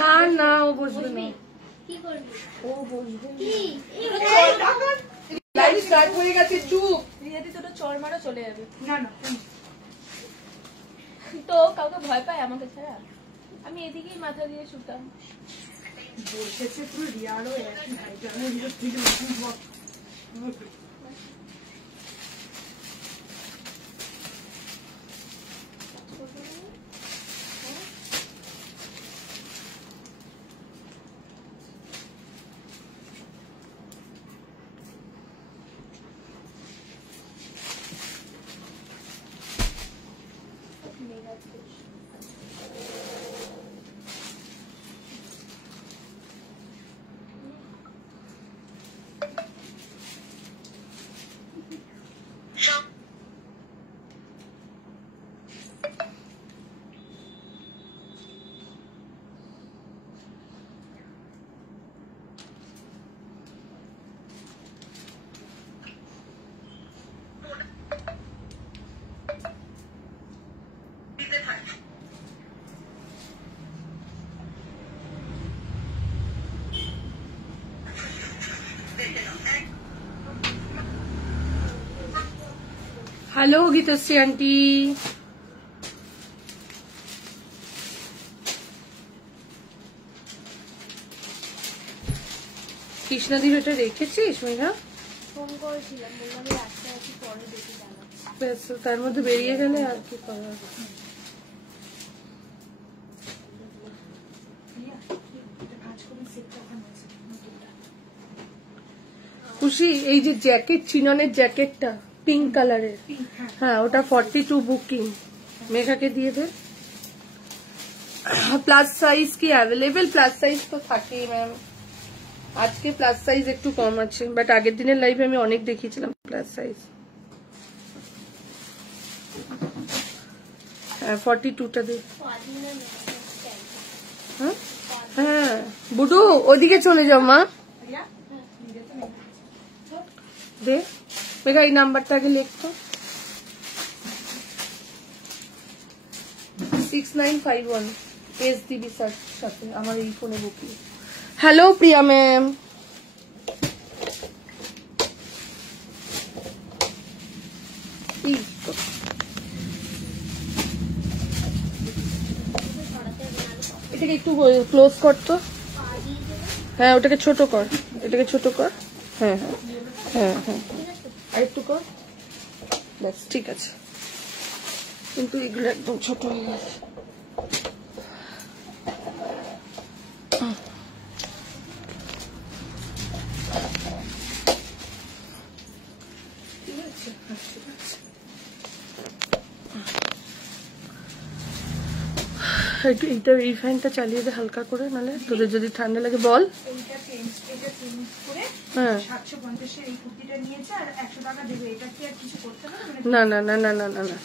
না না ও বসবে না, ও বসবে লাইভ স্টার্ট হয়ে গেছে। চুপ রিয়াদি, তোটা চড় মারা চলে যাবে। না না তো কাউকে ভয় পায় আমাকে ছাড়া? আমি এদিকেই মাথা দিয়ে শুতাম। বসেছে পুরো রিয়ারও একই ভাইটা। हेलो गीतश्री आंटी, কৃষ্ণাদি এটা রেখেছিস মেঘা? ফোন করেছিলাম, বললাম রাস্তায় আছি, পরে দেখে জানাচ্ছি। তার মধ্যে বেরিয়ে গেলে আর কি করার। খুশি এই যে জ্যাকেট, চিননের জ্যাকেটটা পিঙ্ক কালারের, হ্যাঁ ওটা 42 বুকিং, মেঘাকে দিয়ে দে। প্লাস সাইজ কি অ্যাভেলেবেল? প্লাস সাইজ তো থাকেই ম্যাম, আজকে প্লাস সাইজ একটু কম আছে, বাট আগের দিনের লাইভে আমি অনেক দেখিয়েছিলাম প্লাস সাইজ। হ্যাঁ 42টা দে। হ্যাঁ বুডু ওদিকে চলে যাও মা, দে মেঘা এই নাম্বারটা আগে লিখতো, 6951 SDB সাথে আমার এই ফোনে বুকিং। হ্যালো প্রিয়া ম্যাম, এটাকে একটু ক্লোজ কর তো। হ্যাঁ ওটাকে ছোট কর, এটাকে ছোট কর। হ্যাঁ হ্যাঁ হ্যাঁ হ্যাঁ আর একটু কর, ব্যাস ঠিক আছে। কিন্তু এগুলো একদম ছোট হয়ে গেছে। এইটা এই ফ্যানটা চালিয়ে দে হালকা করে, নাহলে তোদের যদি ঠান্ডা লাগে। বল। হ্যাঁ না না না না না না না,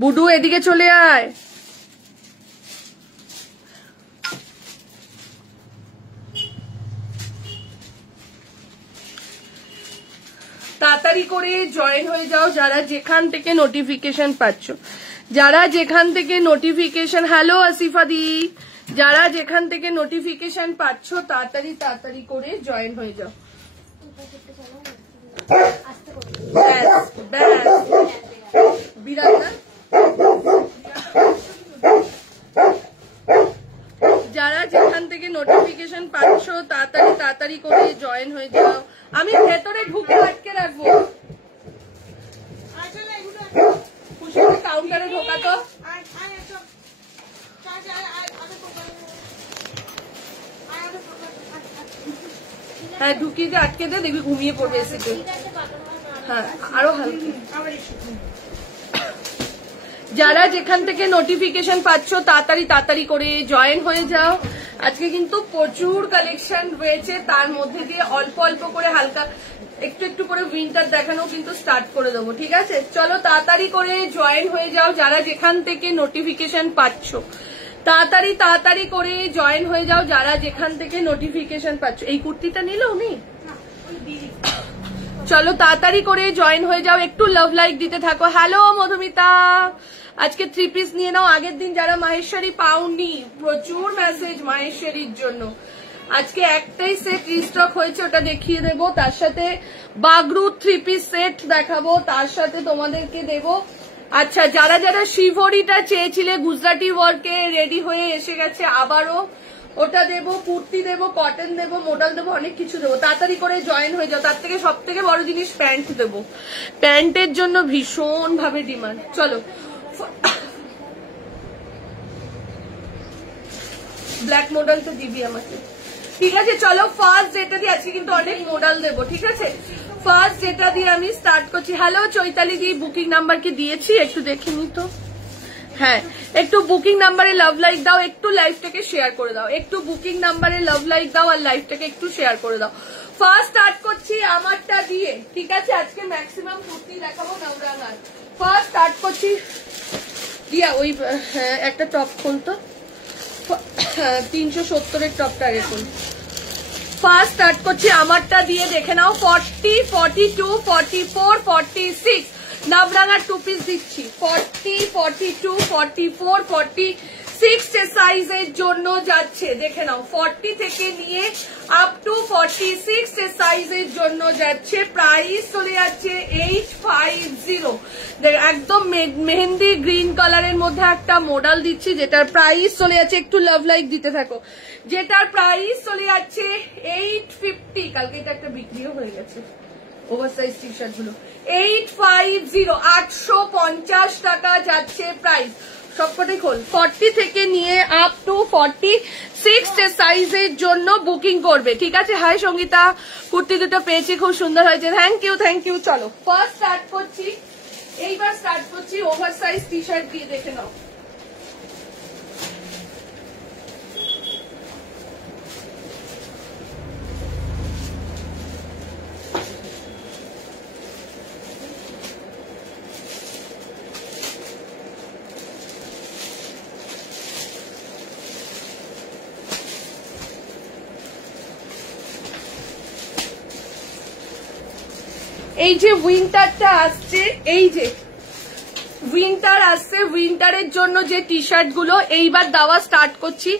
বুডু এদিকে চলে আয়। তাড়াতাড়ি করে জয়েন হয়ে যাও যারা যেখান থেকে নোটিফিকেশন পাচ্ছ, যারা যেখান থেকে নোটিফিকেশন। হ্যালো আসিফা দি, যারা যেখান থেকে নোটিফিকেশন পাচ্ছ তাড়াতাড়ি তাড়াতাড়ি করে জয়েন হয়ে যাও। বিরাট না, যারা যেখান থেকে নোটিফিকেশন পাচ্ছ তাড়াতাড়ি তাড়াতাড়ি করে জয়েন হয়ে যাও। আমি ভেতরে ঢুকে আটকে রাখবো, কাউন্টারে ঢোকা তো। হ্যাঁ ঢুকিয়ে দিয়ে আটকে দে, দেখবি ঘুমিয়ে পড়বে এসিতে। হ্যাঁ আরো হালকা। যারা যেখান থেকে নোটিফিকেশন পাচ্ছ তাড়াতাড়ি তাড়াতাড়ি করে জয়েন হয়ে যাও। আজকে কিন্তু প্রচুর কালেকশন রয়েছে, তার মধ্যে দিয়ে অল্প অল্প করে হালকা একটু একটু করে উইন্টার দেখানো কিন্তু স্টার্ট করে দেবো, ঠিক আছে? চলো তাড়াতাড়ি করে জয়েন হয়ে যাও যারা যেখান থেকে নোটিফিকেশন পাচ্ছ, তাড়াতাড়ি তাড়াতাড়ি করে জয়েন হয়ে যাও যারা যেখান থেকে নোটিফিকেশন পাচ্ছ। এই কুর্তিটা নিল উনি, চলো তাড়াতাড়ি করে জয়েন হয়ে যাও, একটু লাভ লাইক দিতে থাকো। হ্যালো মধুমিতা, আজকে 3 পিস নিয়ে নাও। আগের দিন যারা মাহেশ্বরী পাওনি, প্রচুর মেসেজ মাহেশ্বরীর জন্য, আজকে একটাই সেট রিস্টক হয়েছে, ওটা দেখিয়ে দেবো। তার সাথে বাগরু 3 পিস সেট দেখাবো, তার সাথে তোমাদেরকে দেবো। আচ্ছা, যারা যারা শিভরিটা চেয়েছিলে গুজরাটি ওয়ার্কে রেডি হয়ে এসে গেছে, আবারও ওটা দেবো, কুর্তি দেবো, কটন দেবো, মডেল দেবো, অনেক কিছু দেবো। তাড়াতাড়ি করে জয়েন হয়ে যাও। তার থেকে সব থেকে বড় জিনিস প্যান্ট দেবো, প্যান্টের জন্য ভীষণ ভাবে ডিমান্ড। চলো, ব্ল্যাক মডেলটা দিবি আমাকে, ঠিক আছে? চলো ফার্স্ট যেটা দিয়ে, আজকে কিন্তু অনেক মডেল দেবো, ঠিক আছে? ফার্স্ট যেটা দিয়ে আমি স্টার্ট করছি। হ্যালো চৈতালি দি, বুকিং নাম্বার কি দিয়েছি একটু দেখে নি তো? হ্যাঁ, একটু বুকিং নাম্বারে লাভ লাইক দাও, একটু লাইভটাকে শেয়ার করে দাও, একটু বুকিং নাম্বারে লাভ লাইক দাও আর লাইভটাকে একটু শেয়ার করে দাও। ফার্স্ট স্টার্ট করছি আমারটা দিয়ে, ঠিক আছে? আজকে ম্যাক্সিমাম কুর্তি দেখাবো নবরাঙার। ফার্স্ট স্টার্ট করছি দিয়া, ওই একটা টপ খুলতো, 370-এর টপটা রেখুন। ফার্স্ট স্টার্ট করছি আমারটা দিয়ে, দেখে নাও। 40, 42, 44, 46 নবরাঙার 2 পিস দিচ্ছি। 40, 42, 44, 46 সাইজের জন্য যাচ্ছে, দেখে নাও। 40 থেকে নিয়ে আপ টু 46 সাইজের জন্য যাচ্ছে। প্রাইস চলে যাচ্ছে 850। একদম মেহেন্দি গ্রিন কালারের মধ্যে একটা মডেল দিচ্ছি, যেটার প্রাইস চলে যাচ্ছে, একটু লাভ লাইক দিতে থাকো, যেটার প্রাইস চলে যাচ্ছে 850। কালকে এটা একটা বিক্রিও হয়ে গেছে ওভারসাইজ টি শার্ট গুলো। 850, 850 টাকা যাচ্ছে প্রাইস। সবকটাই খোল। 40 থেকে নিয়ে আপ টু 46 সাইজের জন্য বুকিং করবে, ঠিক আছে? হাই সঙ্গীতা, কুর্তি দুটো পেয়েছি, খুব সুন্দর হয়েছে, থ্যাংক ইউ থ্যাংক ইউ। চলো ফার্স্ট স্টার্ট করছি, এইবার স্টার্ট করছি ওভারসাইজ টি শার্ট দিয়ে, দেখে নাও। এই যে উইন্টারটা আসছে, এই যে উইন্টার আসছে, উইন্টারের জন্য যে টি শার্ট গুলো এইবার দেওয়া স্টার্ট করছি।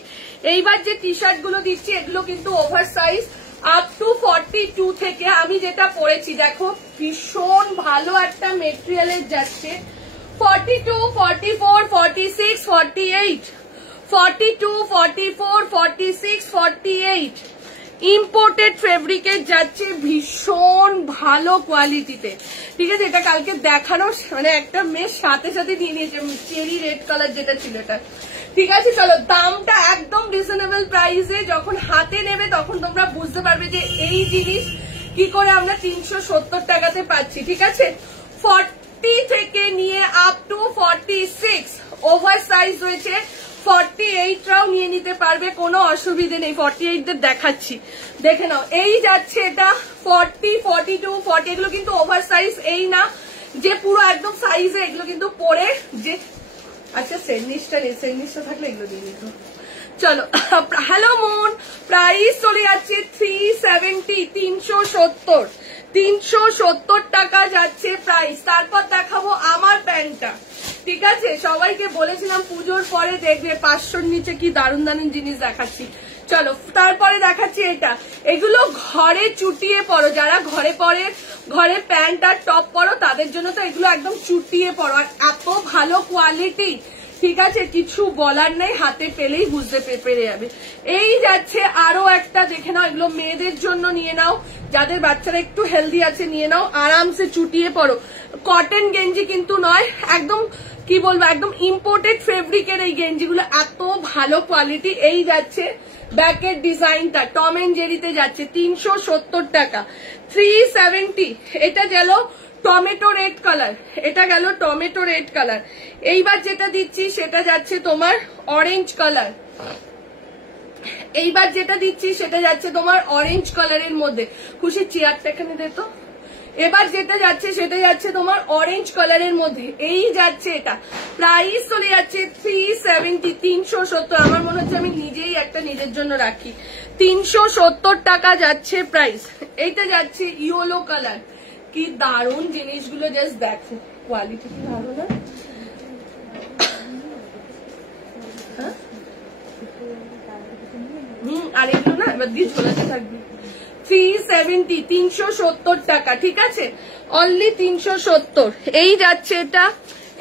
এইবার যে টি শার্ট গুলো দিচ্ছি এগুলো কিন্তু ওভার সাইজ, আপ টু 42 থেকে। আমি যেটা পরেছি দেখো, ভীষণ ভালো একটা মেটেরিয়ালের যাচ্ছে। 42, 44, 46, 48, 42, 44, 46, 48 ইম্পোর্টেড ফেব্রিকের যাচ্ছে, ভীষণ ভালো কোয়ালিটিতে, ঠিক আছে? এটা কালকে দেখানো, মানে একটা মেয়ের সাথে সাথে নিয়ে নিয়েছে, চেরি রেড কালার যেটা ছিল এটা, ঠিক আছে? চলো, দামটা একদম রিজনেবল প্রাইসে, যখন হাতে নেবে তখন তোমরা বুঝতে পারবে যে এই জিনিস কি করে আমরা 370 টাকাতে পাচ্ছি, ঠিক আছে? 40 থেকে নিয়ে আপ টু 46 ওভার সাইজ রয়েছে। 48রাও নিয়ে নিতে পারবে, কোনো অসুবিধে নেই। 48দের দেখাচ্ছি, দেখে নাও। এই যাচ্ছে এটা 40, 42, 40, এগুলো কিন্তু ওভার সাইজ, এই না যে পুরো একদম সাইজে, এগুলো কিন্তু পরে যে, আচ্ছা সেন্নিসটা নেই, সেন্নিসটা থাকলে এগুলো দিয়ে নিত। চলো, হ্যালো মন, প্রাইস চলে যাচ্ছে 370, 370, 370 টাকা যাচ্ছে প্রাইস। তারপর দেখাবো আমার প্যান্টটা, ঠিক আছে? সবাইকে বলেছিলাম পুজোর পরে দেখবে 500-র নিচে কি দারুণ দারুণ জিনিস দেখাচ্ছি। চলো, তারপরে দেখাচ্ছি এটা। এগুলো ঘরে চুটিয়ে পড়ো, যারা ঘরে পরে, ঘরে প্যান্ট আর টপ পরো, তাদের জন্য তো এগুলো একদম চুটিয়ে পড়ো, আর এত ভালো কোয়ালিটি, ঠিক আছে? কিছু বলার নেই, হাতে পেলেই বুঝতে পেরে যাবে। এই যাচ্ছে আরো একটা, দেখে নাও। এগুলো মেয়েদের জন্য নিয়ে নাও, যাদের বাচ্চারা একটু হেলদি আছে নিয়ে নাও, আরামসে চুটিয়ে পড়ো। কটন গেঞ্জি কিন্তু নয়, একদম কি বলবো, একদম ইম্পোর্টেড ফেব্রিকের এই গেঞ্জিগুলো, এত ভালো কোয়ালিটি। এই যাচ্ছে ব্যাকের ডিজাইনটা, টম এন্ড জেরিতে যাচ্ছে, 370 টাকা। 370, এটা গেল টমেটো রেড কালার, এটা গেল টমেটো রেড কালার। এইবার যেটা দিচ্ছি সেটা যাচ্ছে তোমার অরেঞ্জ কালার, এইবার যেটা দিচ্ছি সেটা যাচ্ছে তোমার অরেঞ্জ কালারের মধ্যে। খুশি চেয়ারটা এখানে দে তো। এবার যেটা যাচ্ছে সেটা যাচ্ছে তোমার অরেঞ্জ কালারের মধ্যে, এই যাচ্ছে এটা। প্রাইস চলে যাচ্ছে 370, 370। আমার মনে হচ্ছে আমি নিজেই একটা নিজের জন্য রাখি। 370 টাকা যাচ্ছে প্রাইস। এইটা যাচ্ছে ইয়েলো কালার, কি দারুণ জিনিসগুলো, জাস্ট দেখো কোয়ালিটি কি ভালো না? আর এগুলো না এবার দিয়ে ঝোলাতে থাকবি। 370, 370 টাকা, ঠিক আছে, অনলি 370। এই যাচ্ছে এটা,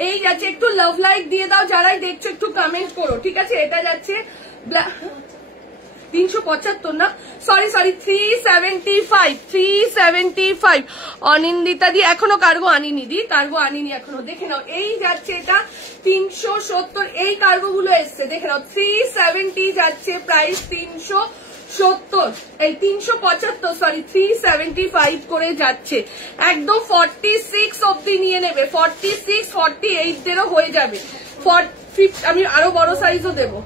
এই যাচ্ছে, একটু লাভ লাইক দিয়ে দাও যারাই দেখছো, একটু কমেন্ট করো, ঠিক আছে। এটা যাচ্ছে 375 না, সরি 375, 375। অনিন্দিতা দি এখনো কার্গো আনিনি, দি কার্গো আনিনি এখনো, দেখে নাও। এই যাচ্ছে এটা 370, এই কার্গো গুলো এসছে, দেখে নাও। 370 যাচ্ছে প্রাইস, 370, এই 375, সরি 375 করে যাচ্ছে। একদম 46 অব্দি নিয়ে নেবে, 46, 48 দেরও হয়ে যাবে। আমি আরো বড় সাইজও দেবো।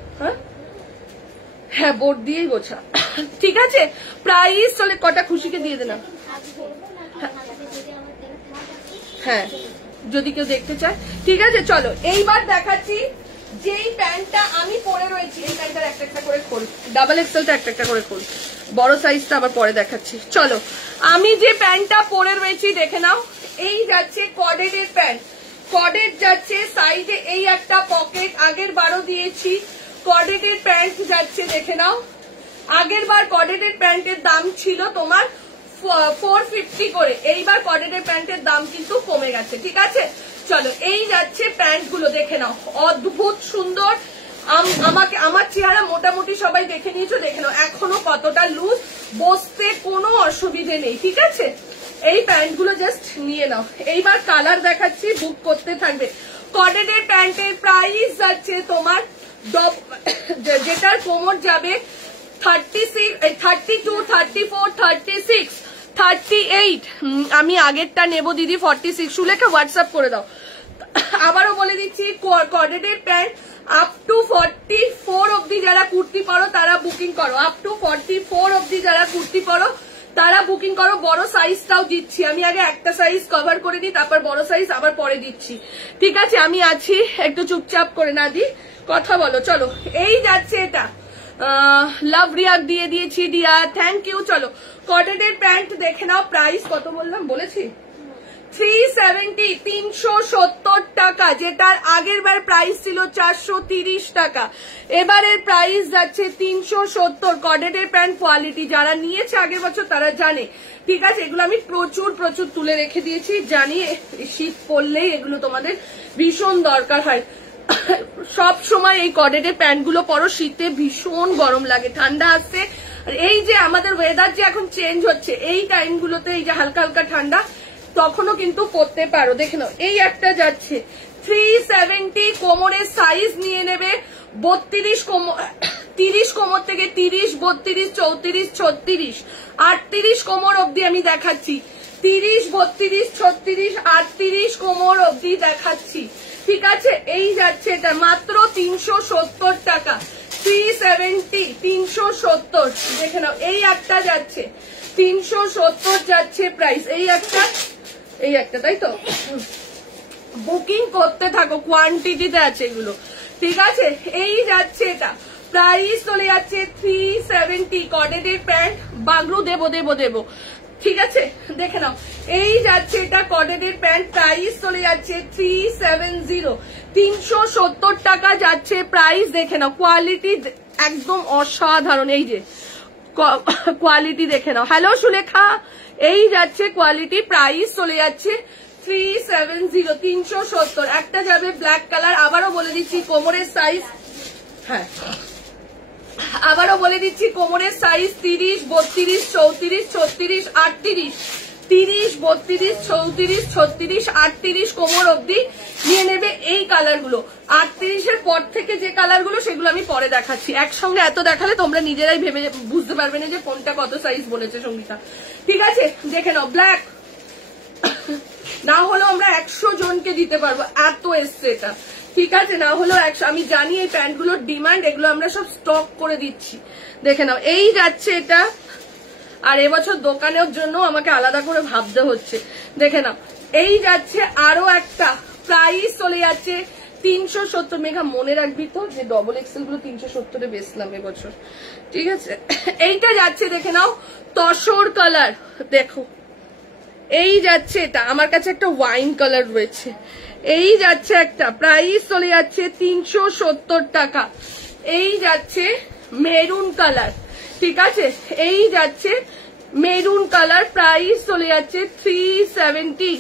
হ্যাঁ বোর্ড দিয়েই গোছা, ঠিক আছে। প্রাইস চলে কটা খুশিকে দিয়ে দেনা, হ্যাঁ যদি কেউ দেখতে চায়, ঠিক আছে। চলো এইবার দেখাচ্ছি যেই প্যান্টটা আমি পরে রয়েছি, এই প্যান্টটার একটা একটা করে খোল, ডাবল এক্সেলটা একটা একটা করে খোল, বড় সাইজটা আবার পরে দেখাচ্ছি। চলো আমি যে প্যান্টটা পরে রয়েছি দেখে নাও। এই যাচ্ছে কর্ডেটের প্যান্ট, কর্ডেট যাচ্ছে সাইডে, এই একটা পকেট, আগের বারও দিয়েছি। কর্ডেটের প্যান্ট যাচ্ছে, দেখে নাও। আগের বার কর্ডেটের প্যান্টের দাম ছিল তোমার 450 করে, এইবার কর্ডেটের প্যান্টের দাম কিন্তু কমে গেছে, ঠিক আছে। চলো এই যাচ্ছে প্যান্ট গুলো, দেখে নাও, অদ্ভুত সুন্দর। আমাকে আমার চেহারা মোটামুটি সবাই দেখে নিয়েছো, দেখে নাও এখনো কতটা লুজ, বসতে কোনো অসুবিধে নেই, ঠিক আছে। এই প্যান্ট গুলো জাস্ট নিয়ে নাও। এইবার কালার দেখাচ্ছি, বুক করতে থাকবে। কর্ডেটের প্যান্টের প্রাইস যাচ্ছে তোমার, যেটার কোমর যাবে 36, 32, 34, 36, 38। আমি আগেরটা নেব দিদি 46, সুলেখা হোয়াটসঅ্যাপ করে দাও। আবারও বলে দিচ্ছি, কর্ডেটের প্যান্ট আপ টু 44 অব্দি যারা কুর্তি পরো তারা বুকিং করো, আপ টু 44 অব্দি যারা কুর্তি পরো তারা বুকিং করো। বড় সাইজটাও দিচ্ছি, আমি আগে একটা সাইজ কভার করে দিই, তারপর বড় সাইজ আবার পরে দিচ্ছি, ঠিক আছে। আমি আছি, একটু চুপচাপ করে না দি, কথা বলো। চলো এই যাচ্ছে এটা, লাভ রিয়াক দিয়ে দিয়েছি, ডিয়া থ্যাংক ইউ। চলো কটনের প্যান্ট দেখে নাও, প্রাইস কত বললাম বলেছি, 370, 370 টাকা, যেটার আগের বার প্রাইস ছিল 430 টাকা, এবারের প্রাইস যাচ্ছে 370। কটনের প্যান্ট কোয়ালিটি যারা নিয়েছে আগের বছর তারা জানে, ঠিক আছে। এগুলো আমি প্রচুর প্রচুর তুলে রেখে দিয়েছি, জানি শীত পড়লেই এগুলো তোমাদের ভীষণ দরকার হয়। সব সময় এই কর্ডেটের প্যান্ট গুলো পরো, শীতে ভীষণ গরম লাগে, ঠান্ডা আসছে। আর এই যে আমাদের ওয়েদার যে এখন চেঞ্জ হচ্ছে, এই টাইম গুলোতে এই যে হালকা হালকা ঠান্ডা, তখনও কিন্তু পরতে পারো। দেখে নাও এই একটা যাচ্ছে 370, কোমরের সাইজ নিয়ে নেবে 32 কোমর, 30 কোমর থেকে 30, 32, 34, 36, 38 কোমর অব্দি আমি দেখাচ্ছি, 30, 32, 36, 38 কোমর অব্দি দেখাচ্ছি, ঠিক আছে। এই যাচ্ছে এটা মাত্র 370 টাকা, 370, 370। দেখে নাও এই একটা যাচ্ছে 370 যাচ্ছে প্রাইস, এই একটা তাই তো, বুকিং করতে থাকো, কোয়ান্টিটিতে আছে এগুলো, ঠিক আছে। এই যাচ্ছে এটা, প্রাইস চলে যাচ্ছে 370, কর্ডেটের প্যান্ট, বাগরু দেবো, ঠিক আছে। দেখে নাও এই যাচ্ছে এটা কর্ডেটের প্যান্ট, প্রাইস চলে যাচ্ছে 370, 370 টাকা যাচ্ছে প্রাইস। দেখে নাও কোয়ালিটি একদম অসাধারণ, এই যে কোয়ালিটি দেখে নাও। হ্যালো সুলেখা, এই যাচ্ছে কোয়ালিটি, প্রাইস চলে যাচ্ছে 370, 370। একটা যাবে ব্ল্যাক কালার, আবারও বলে দিচ্ছি কোমরের সাইজ, হ্যাঁ আবারও বলে দিচ্ছি কোমরের সাইজ 30, 32, 34, 36, 38, 30, 32, 34, 36, 38 কোমর অব্দি নিয়ে নেবে এই কালার গুলো। 38-এর পর থেকে যে কালার গুলো সেগুলো আমি পরে দেখাচ্ছি, একসঙ্গে এত দেখালে তোমরা নিজেরাই ভেবে বুঝতে পারবে না যে কোনটা কত সাইজ বলেছে সঙ্গীতা, ঠিক আছে। দেখে নাও ব্ল্যাক, না হলেও আমরা 100 জনকে দিতে পারবো, এত এসছে এটা, ঠিক আছে। না হলেও 100, আমি জানি এই প্যান্ট গুলোর ডিমান্ড, এগুলো আমরা সব স্টক করে দিচ্ছি। দেখে নাও এই যাচ্ছে এটা, আর এবছর দোকানের জন্য আমাকে আলাদা করে ভাবতে হচ্ছে। দেখে নাও এই যাচ্ছে আরো একটা, প্রাইস চলে যাচ্ছে 370। মেঘা মনে রাখবি তো যে ডবল এক্সেল গুলো 370-এ বেচলাম এবছর, ঠিক আছে। এইটা যাচ্ছে দেখে নাও তসর কালার, দেখো এই যাচ্ছে এটা, আমার কাছে একটা ওয়াইন কালার রয়েছে, এই যাচ্ছে একটা, প্রাইস চলে যাচ্ছে 370 টাকা। এই যাচ্ছে মেরুন কালার, ঠিক আছে, এই যাচ্ছে মেরুন কালার, প্রাইস চলে যাচ্ছে 370,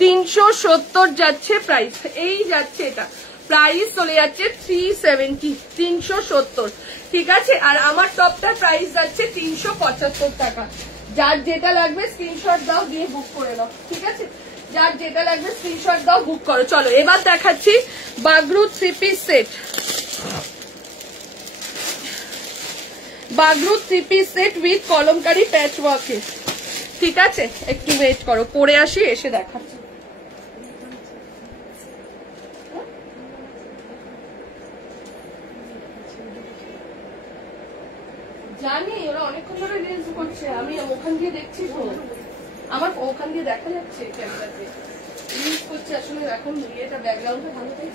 370 যাচ্ছে প্রাইস। এই যাচ্ছে এটা, প্রাইস চলে যাচ্ছে 370, 370, ঠিক আছে। আর আমার টপটার প্রাইস যাচ্ছে 375 টাকা। যার যেটা লাগবে স্ক্রিনশট দাও, দিয়ে বুক করে নাও, ঠিক আছে। যার যেটা লাগবে স্ক্রিনশট দাও, বুক করো। চলো এবার দেখাচ্ছি Bagru 3 piece set. Bagru 3 piece set with Kalamkari patch ওয়ার্কে, ঠিক আছে। একটু ওয়েট করো, পরে আসি, এসে দেখাচ্ছি। জানি ওরা অনেকক্ষণ ধরে রিলস করছে, আমি ওখান দিয়ে দেখছি তো, আমার ওখান দিয়ে দেখা যাচ্ছে ক্যামেরাতে রিলস করছে। আসলে এখন এটা ব্যাকগ্রাউন্ডে ভালো তাই।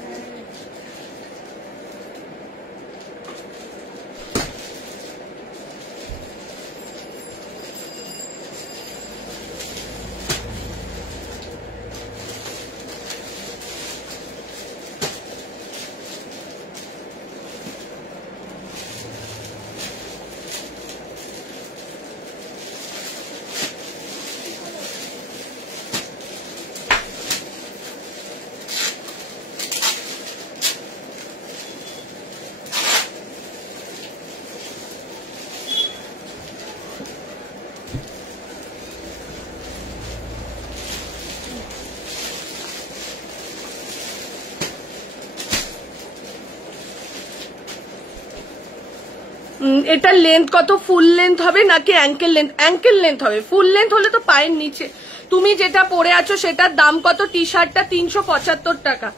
এটা লেন্থ কত, ফুল লেন্থ হবে নাকি অ্যাঙ্কেল লেন্থ? অ্যাঙ্কেল লেন্থ হবে। ফুল লেন্থ হলে তো পায়ের নিচে। তুমি যেটা পরে আছো সেটার দাম কত? টি শার্টটা 375 টাকা।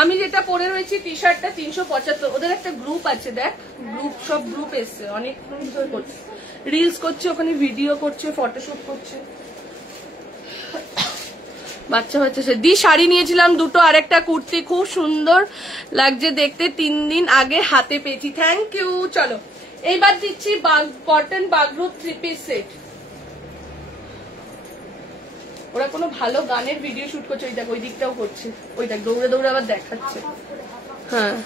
আমি যেটা পরে রয়েছি টি শার্টটা 375। ওদের একটা গ্রুপ আছে, দেখ গ্রুপ, সব গ্রুপ এসছে, অনেক করছে, রিলস করছে, ওখানে ভিডিও করছে, ফটোশুট করছে। বাচ্চা হচ্ছে সে। দি শাড়ি নিয়েছিলাম দুটো, আর একটা কুর্তি, খুব সুন্দর লাগছে দেখতে, 3 দিন আগে হাতে পেয়েছি, থ্যাংক ইউ। চলো এইবার দিচ্ছি কটন বাগরু 3 পিস সেট। ওরা কোনো ভালো গানের ভিডিও শুট করছে, ওই দেখ ওই দিকটাও করছে, ওই দেখ দৌড়ে দৌড়ে আবার দেখাচ্ছে। হ্যাঁ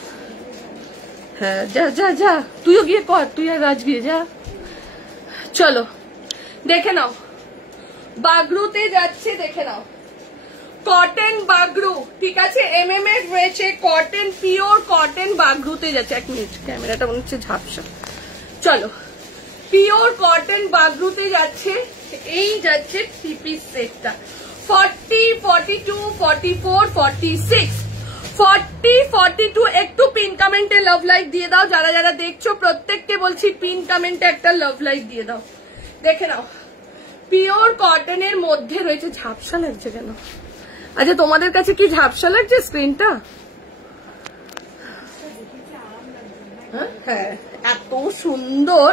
হ্যাঁ, যা যা যা, তুইও গিয়ে কর, তুই আর রাজ গিয়ে যা। চলো দেখে নাও, বাগরুতে যাচ্ছে, দেখে নাও কটন বাগরু, ঠিক আছে। MM এর রয়েছে কটন, পিওর কটন বাগরুতে যাচ্ছে। এক মিনিট, ক্যামেরাটা মনে হচ্ছে ঝাপসা। চলো, পিওর কটন বাগরুতে যাচ্ছে। এই যাচ্ছে 3 পিস সেটটা, 40, 42, 44, 46, 40, 42। একটু পিন কমেন্টে লাভ লাইক দিয়ে দাও, যারা যারা দেখছো প্রত্যেককে বলছি পিন কমেন্টে একটা লাভ লাইক দিয়ে দাও। দেখে নাও, পিওর কটনের মধ্যে রয়েছে। ঝাপসা লাগছে কেন? আচ্ছা তোমাদের কাছে কি ঝাপসা লাগছে স্ক্রিনটা? হ্যাঁ, এত সুন্দর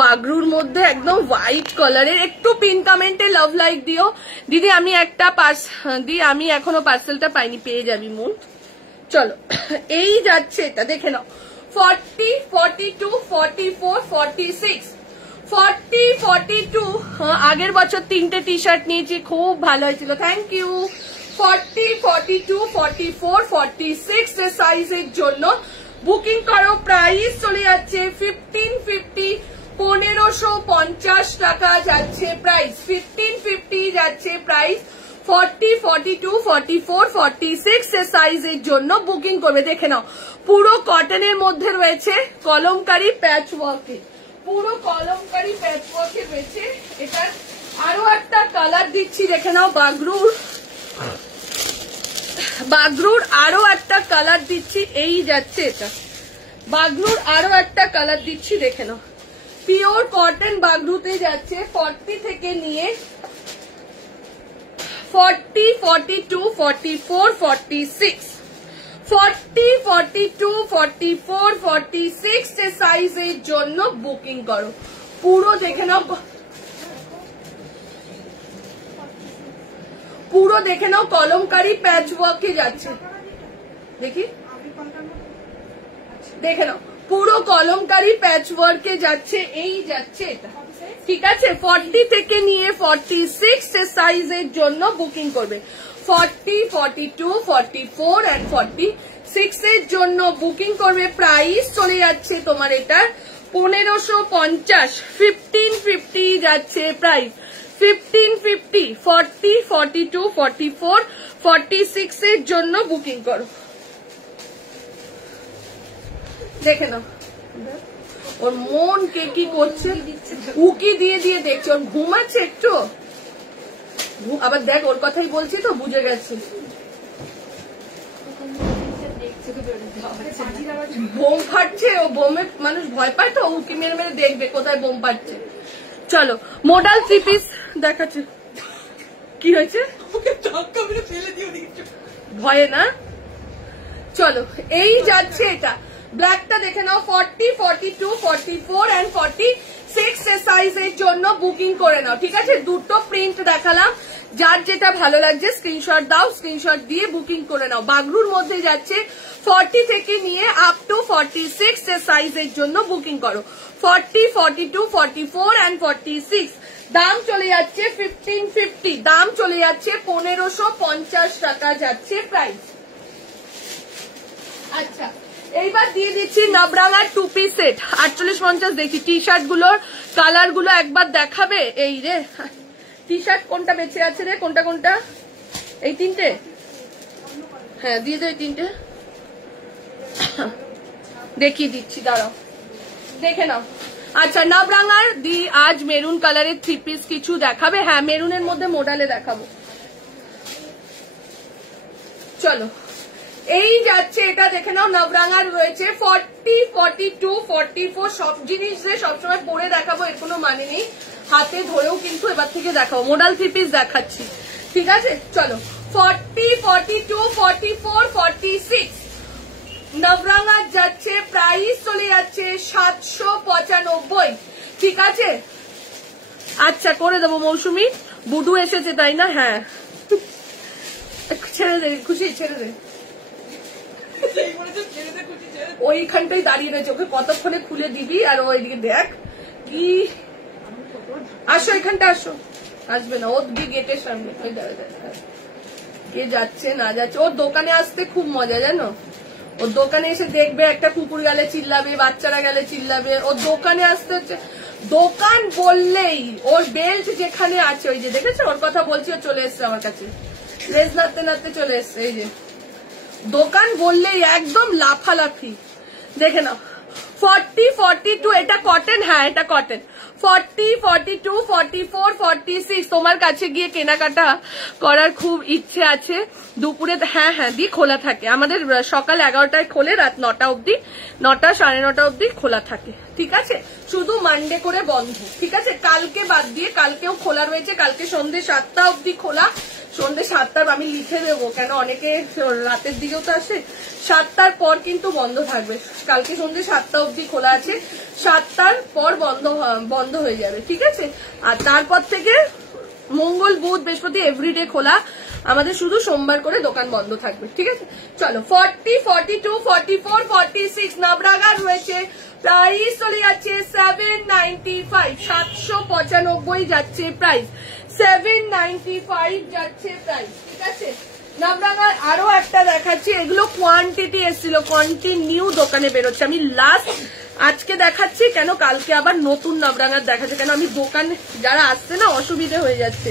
বাগরুর মধ্যে একদম হোয়াইট কালারের। একটু পিন কমেন্টে লাভ লাইক দিও। দিদি আমি একটা আমি এখনো পার্সেলটা পাইনি, পেয়ে যাবি মন। চলো এই যাচ্ছে এটা, দেখে নাও 40, 42, 44, 46, 40, 42। আগের বছর 3টে টি শার্ট নিয়েছি, খুব ভালো হয়েছিল, থ্যাংক ইউ। 40, 42, 44, 46 এর সাইজের জন্য বুকিং করো। প্রাইস চলে যাচ্ছে 1550, 1550 টাকা যাচ্ছে প্রাইস, 1550 যাচ্ছে প্রাইস। 40, 42, 44, 46 এর সাইজের জন্য বুকিং করবে। দেখে নাও, পুরো কটনের মধ্যে রয়েছে কলমকারি প্যাচ ওয়ার্কে, পুরো কলমকারি প্যাচ ওয়ার্কে রয়েছে। এটার আরো একটা কালার দিচ্ছি, দেখে নাও বাগরুর আরো একটা কালার দিচ্ছি। এই যাচ্ছে এটা, বাগরুর আরো একটা কালার দিচ্ছি, দেখে নাও। পিওর কটন বাগরুতে যাচ্ছে 40 থেকে নিয়ে 40, 42, 44, 46, 40, 42, 44, 46 এর সাইজের জন্য বুকিং করো। পুরো দেখে নাও, পুরো দেখে নাও কলমকারি প্যাচ ওয়ার্কে যাচ্ছে। দেখি, দেখে নাও পুরো কলমকারি প্যাচ ওয়ার্কে যাচ্ছে। এই যাচ্ছে এটা, ঠিক আছে। 40 থেকে নিয়ে 46 এর সাইজের জন্য বুকিং করবে। 40, 42, 44 and 46 এর জন্য বুকিং করবে। প্রাইস চলে যাচ্ছে তোমার এটার 1550, 1550 যাচ্ছে প্রাইস, 1550, 40, 42, 44, 46 এর জন্য বুকিং করো। দেখে নাও ওর মন কে কি করছে, উকি দিয়ে দিয়ে দেখছে, ওর ঘুমাচ্ছে একটু, আবার দেখ ওর কথাই বলছি তো বুঝে গেছে। বোম ফাটছে, ও বোমে মানুষ ভয় পায় তো, উকি মেরে মেরে দেখবে কোথায় বোম ফাটছে। চলো মডাল 3 পিস দেখাচ্ছে। কি হয়েছে? ভয়ে না? চলো এই যাচ্ছে এটা, ব্ল্যাকটা দেখে নাও। 40, 42, 44 and 46 সাইজের জন্য বুকিং করে নাও, ঠিক আছে? দুটো প্রিন্ট দেখালাম, যার যেটা ভালো লাগছে স্ক্রিনশট দাও, স্ক্রিনশট দিয়ে বুকিং করে নাও। বাগরুর মধ্যে যাচ্ছে 40 থেকে নিয়ে আপ টু 46 সাইজের জন্য বুকিং করো। 40, 42, 44 and 46 দাম চলে যাচ্ছে 1550, দাম চলে যাচ্ছে 1550 টাকা যাচ্ছে প্রাইস। আচ্ছা এইবার দিয়ে দিচ্ছি নবরাঙার 2 পিস সেট 4850। দেখি টি শার্ট গুলোর কালার গুলো একবার দেখাবে। এই রে টি শার্ট কোনটা বেঁচে আছে রে, কোনটা কোনটা? এই তিনটে, হ্যাঁ দিয়ে দে এই তিনটে, দেখিয়ে দিচ্ছি, দাঁড়াও দেখে নাও। আচ্ছা নবরাঙার দি আজ মেরুন কালারের 3 পিস কিছু দেখাবে, হ্যাঁ মেরুনের মধ্যে মডেলে দেখাবো। চলো এই যাচ্ছে এটা দেখে নাও, নবরাঙার রয়েছে 40, 42, 44 সব জিনিস সবসময় পরে দেখাবো এর কোনো মানে নেই, হাতে ধরেও কিন্তু এবার থেকে দেখাবো। মডেল 3 পিস দেখাচ্ছি, ঠিক আছে? চলো 40, 42, 44, 46 নবরাঙার যাচ্ছে, প্রাইস চলে যাচ্ছে 795, ঠিক আছে? আচ্ছা করে দেবো মৌসুমি, বুডু এসেছে তাই না? হ্যাঁ ছেড়ে দে, খুশি ছেড়ে দে, ওইখানটাই দাঁড়িয়ে রয়েছে, ওকে কতক্ষণে খুলে দিবি। আর ওইদিকে দেখ কি, আসো এখানটা আসো, আসবে না, ওর গেটের সামনে ওই কে যাচ্ছে না যাচ্ছে। ওর দোকানে আসতে খুব মজা জানো, ওর দোকানে এসে দেখবে একটা কুকুর গেলে চিল্লাবে, বাচ্চারা গেলে চিল্লাবে, ওর দোকানে আসতে হচ্ছে। দোকান বললেই ওর বেল্ট যেখানে আছে, ওই যে দেখেছো ওর কথা বলছি, ও চলে এসছে আমার কাছে, লেজ নাড়তে নাড়তে চলে এসছে। এই যে দোকান বললেই একদম লাফালাফি। দেখে নাও 40, 42 এটা কটন, হ্যাঁ এটা কটন। 40, 42, 44, 46 তোমার কাছে গিয়ে কেনাকাটা করার খুব ইচ্ছে আছে দুপুরে। হ্যাঁ হ্যাঁ দি খোলা থাকে আমাদের, সকাল 11টায় খোলে, রাত 9টা অব্দি, 9টা 9:30 অব্দি খোলা থাকে, ঠিক আছে? শুধু মানডে করে বন্ধ, ঠিক আছে? কালকে বাদ দিয়ে, কালকেও খোলা রয়েছে, কালকে সন্ধ্যে 7টা অব্দি খোলা। সন্ধ্যে 7টার আমি লিখে দেবো, কেন অনেকে রাতের দিকেও তো আসে। 7টার পর কিন্তু বন্ধ থাকবে, কালকে সন্ধ্যে 7টা অব্দি খোলা আছে, 7টার পর বন্ধ হয়ে যাবে, ঠিক আছে? আর তারপর থেকে মঙ্গল বুধ বৃহস্পতি এভরিডে খোলা, আমাদের শুধু সোমবার করে দোকান বন্ধ থাকবে, ঠিক আছে? চলো 40, 42, 44, 46 নবরাঙার রয়েছে, প্রাইস চলে যাচ্ছে 795, 795 যাচ্ছে প্রাইস, 795 যাচ্ছে প্রাইস, ঠিক আছে? নবরাঙার আরো একটা দেখাচ্ছি, এগুলো কোয়ান্টিটি এসেছিল, কন্টিনিউ দোকানে বেরোচ্ছে। আমি লাস্ট আজকে দেখাচ্ছি, কেন কালকে আবার নতুন নবরাঙার দেখাচ্ছে, কেন আমি দোকানে যারা আসছে না অসুবিধে হয়ে যাচ্ছে,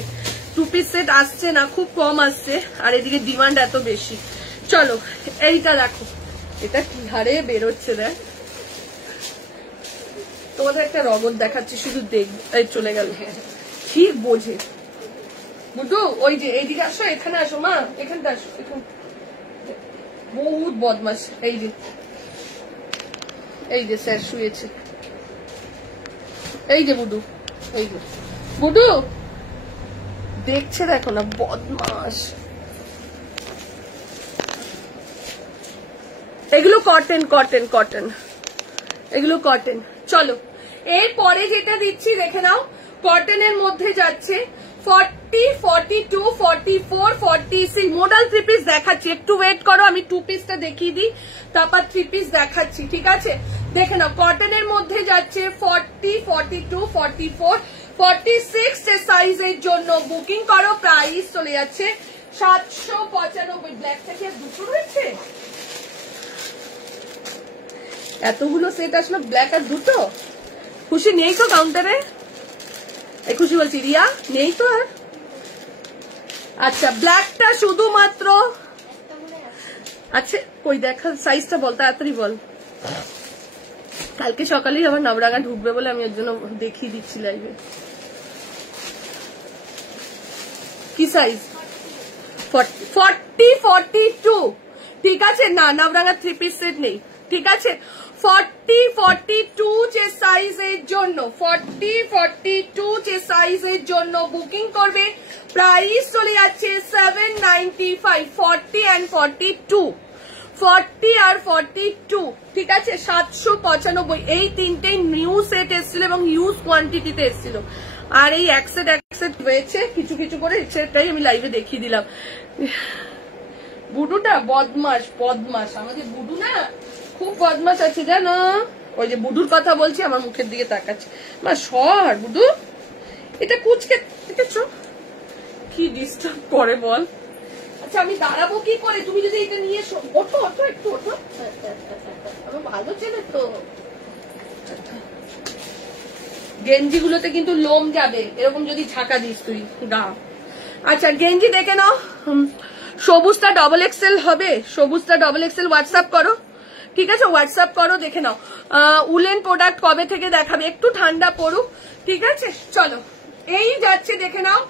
2 পিস সেট আসছে না, খুব কম আসছে, আর এদিকে ডিমান্ড এত বেশি। চলো এইটা দেখো, এটা কি হারে বেরোচ্ছে, দেখ তোমাদের একটা রগত দেখাচ্ছি, শুধু দেখ। এই চলে গেল, ঠিক বোঝে বুঝু, ওই যে এইদিকে আসো, এখানে আসো মা, এখানটা আসো, এখান বহুত বদমাস। এই যে স্যার শুয়েছে, এই যে বুডু, এই যে বুডু দেখছে, দেখো না বদমাস। এগুলো কটন কটন কটন, এগুলো কটন। চলো এরপরে যেটা দিচ্ছি দেখে নাও, কটনের মধ্যে যাচ্ছে 40, 42, 44, 46 মডেল 3 পিস দেখাচ্ছি, একটু ওয়েট করো, আমি 2 পিসটা দেখিয়ে দিই, তারপর 3 পিস দেখাচ্ছি, ঠিক আছে? দেখে নাও কটনের মধ্যে যাচ্ছে 40, 42, 44, 46 সাইজের জন্য বুকিং করো, প্রাইস চলে যাচ্ছে 795। ব্ল্যাকটা কি দুটো রয়েছে? এতগুলো সেট আসলো, ব্ল্যাক আর দুটো। খুশি নেই তো কাউন্টারে? এই খুশি বলছি, রিয়া নেই তো আর? আচ্ছা, ব্ল্যাকটা শুধুমাত্র আচ্ছা কই দেখা, সাইজটা বল তাড়াতাড়ি বল। কালকে সকালেই আবার নবরাঙা ঢুকবে বলে আমি এর জন্য দেখিয়ে দিচ্ছি লাইভে। কি সাইজ? 40-42। ঠিক আছে, না নবরাঙা 3 পিস সেট নেই। ঠিক আছে, 40-42 যে সাইজের জন্য, 40-42 যে সাইজের জন্য বুকিং করবে। প্রাইস চলে যাচ্ছে 795। 40 and 42, 40 আর 42। ঠিক আছে, 795। এই তিনটেই নিউ সেট এসেছিল এবং হিউজ কোয়ান্টিটিতে এসেছিল। আর এই এক সেট রয়েছে কিছু কিছু করে, সেটাই আমি লাইভে দেখিয়ে দিলাম। বুডুটা বদমাস আমাদের বুডু না, খুব বদমাস আছে জানো। ওই যে বুডুর কথা বলছি, আমার মুখের দিকে তাকাচ্ছে। মা সর বুডু, এটা কুচকে দেখেছো কি ডিস্টার্ব করে বল। আচ্ছা আমি দাঁড়াবো কি করে? তুমি যদি এটা নিয়ে ওঠো একটু ওঠো। আমার ভালো ছেলে তো। গেঞ্জি গুলোতে কিন্তু লোম যাবে এরকম যদি ঝাঁকা দিস তুই গা। আচ্ছা গেঞ্জি দেখে নাও, সবুজটা XXL হবে। সবুজটা XXL হোয়াটসঅ্যাপ করো। ঠিক আছে, হোয়াটসঅ্যাপ করো, দেখে নাও। উলেন প্রোডাক্ট কবে থেকে দেখাবে? একটু ঠান্ডা পড়ুক। ঠিক আছে চলো, এই যাচ্ছে দেখে নাও।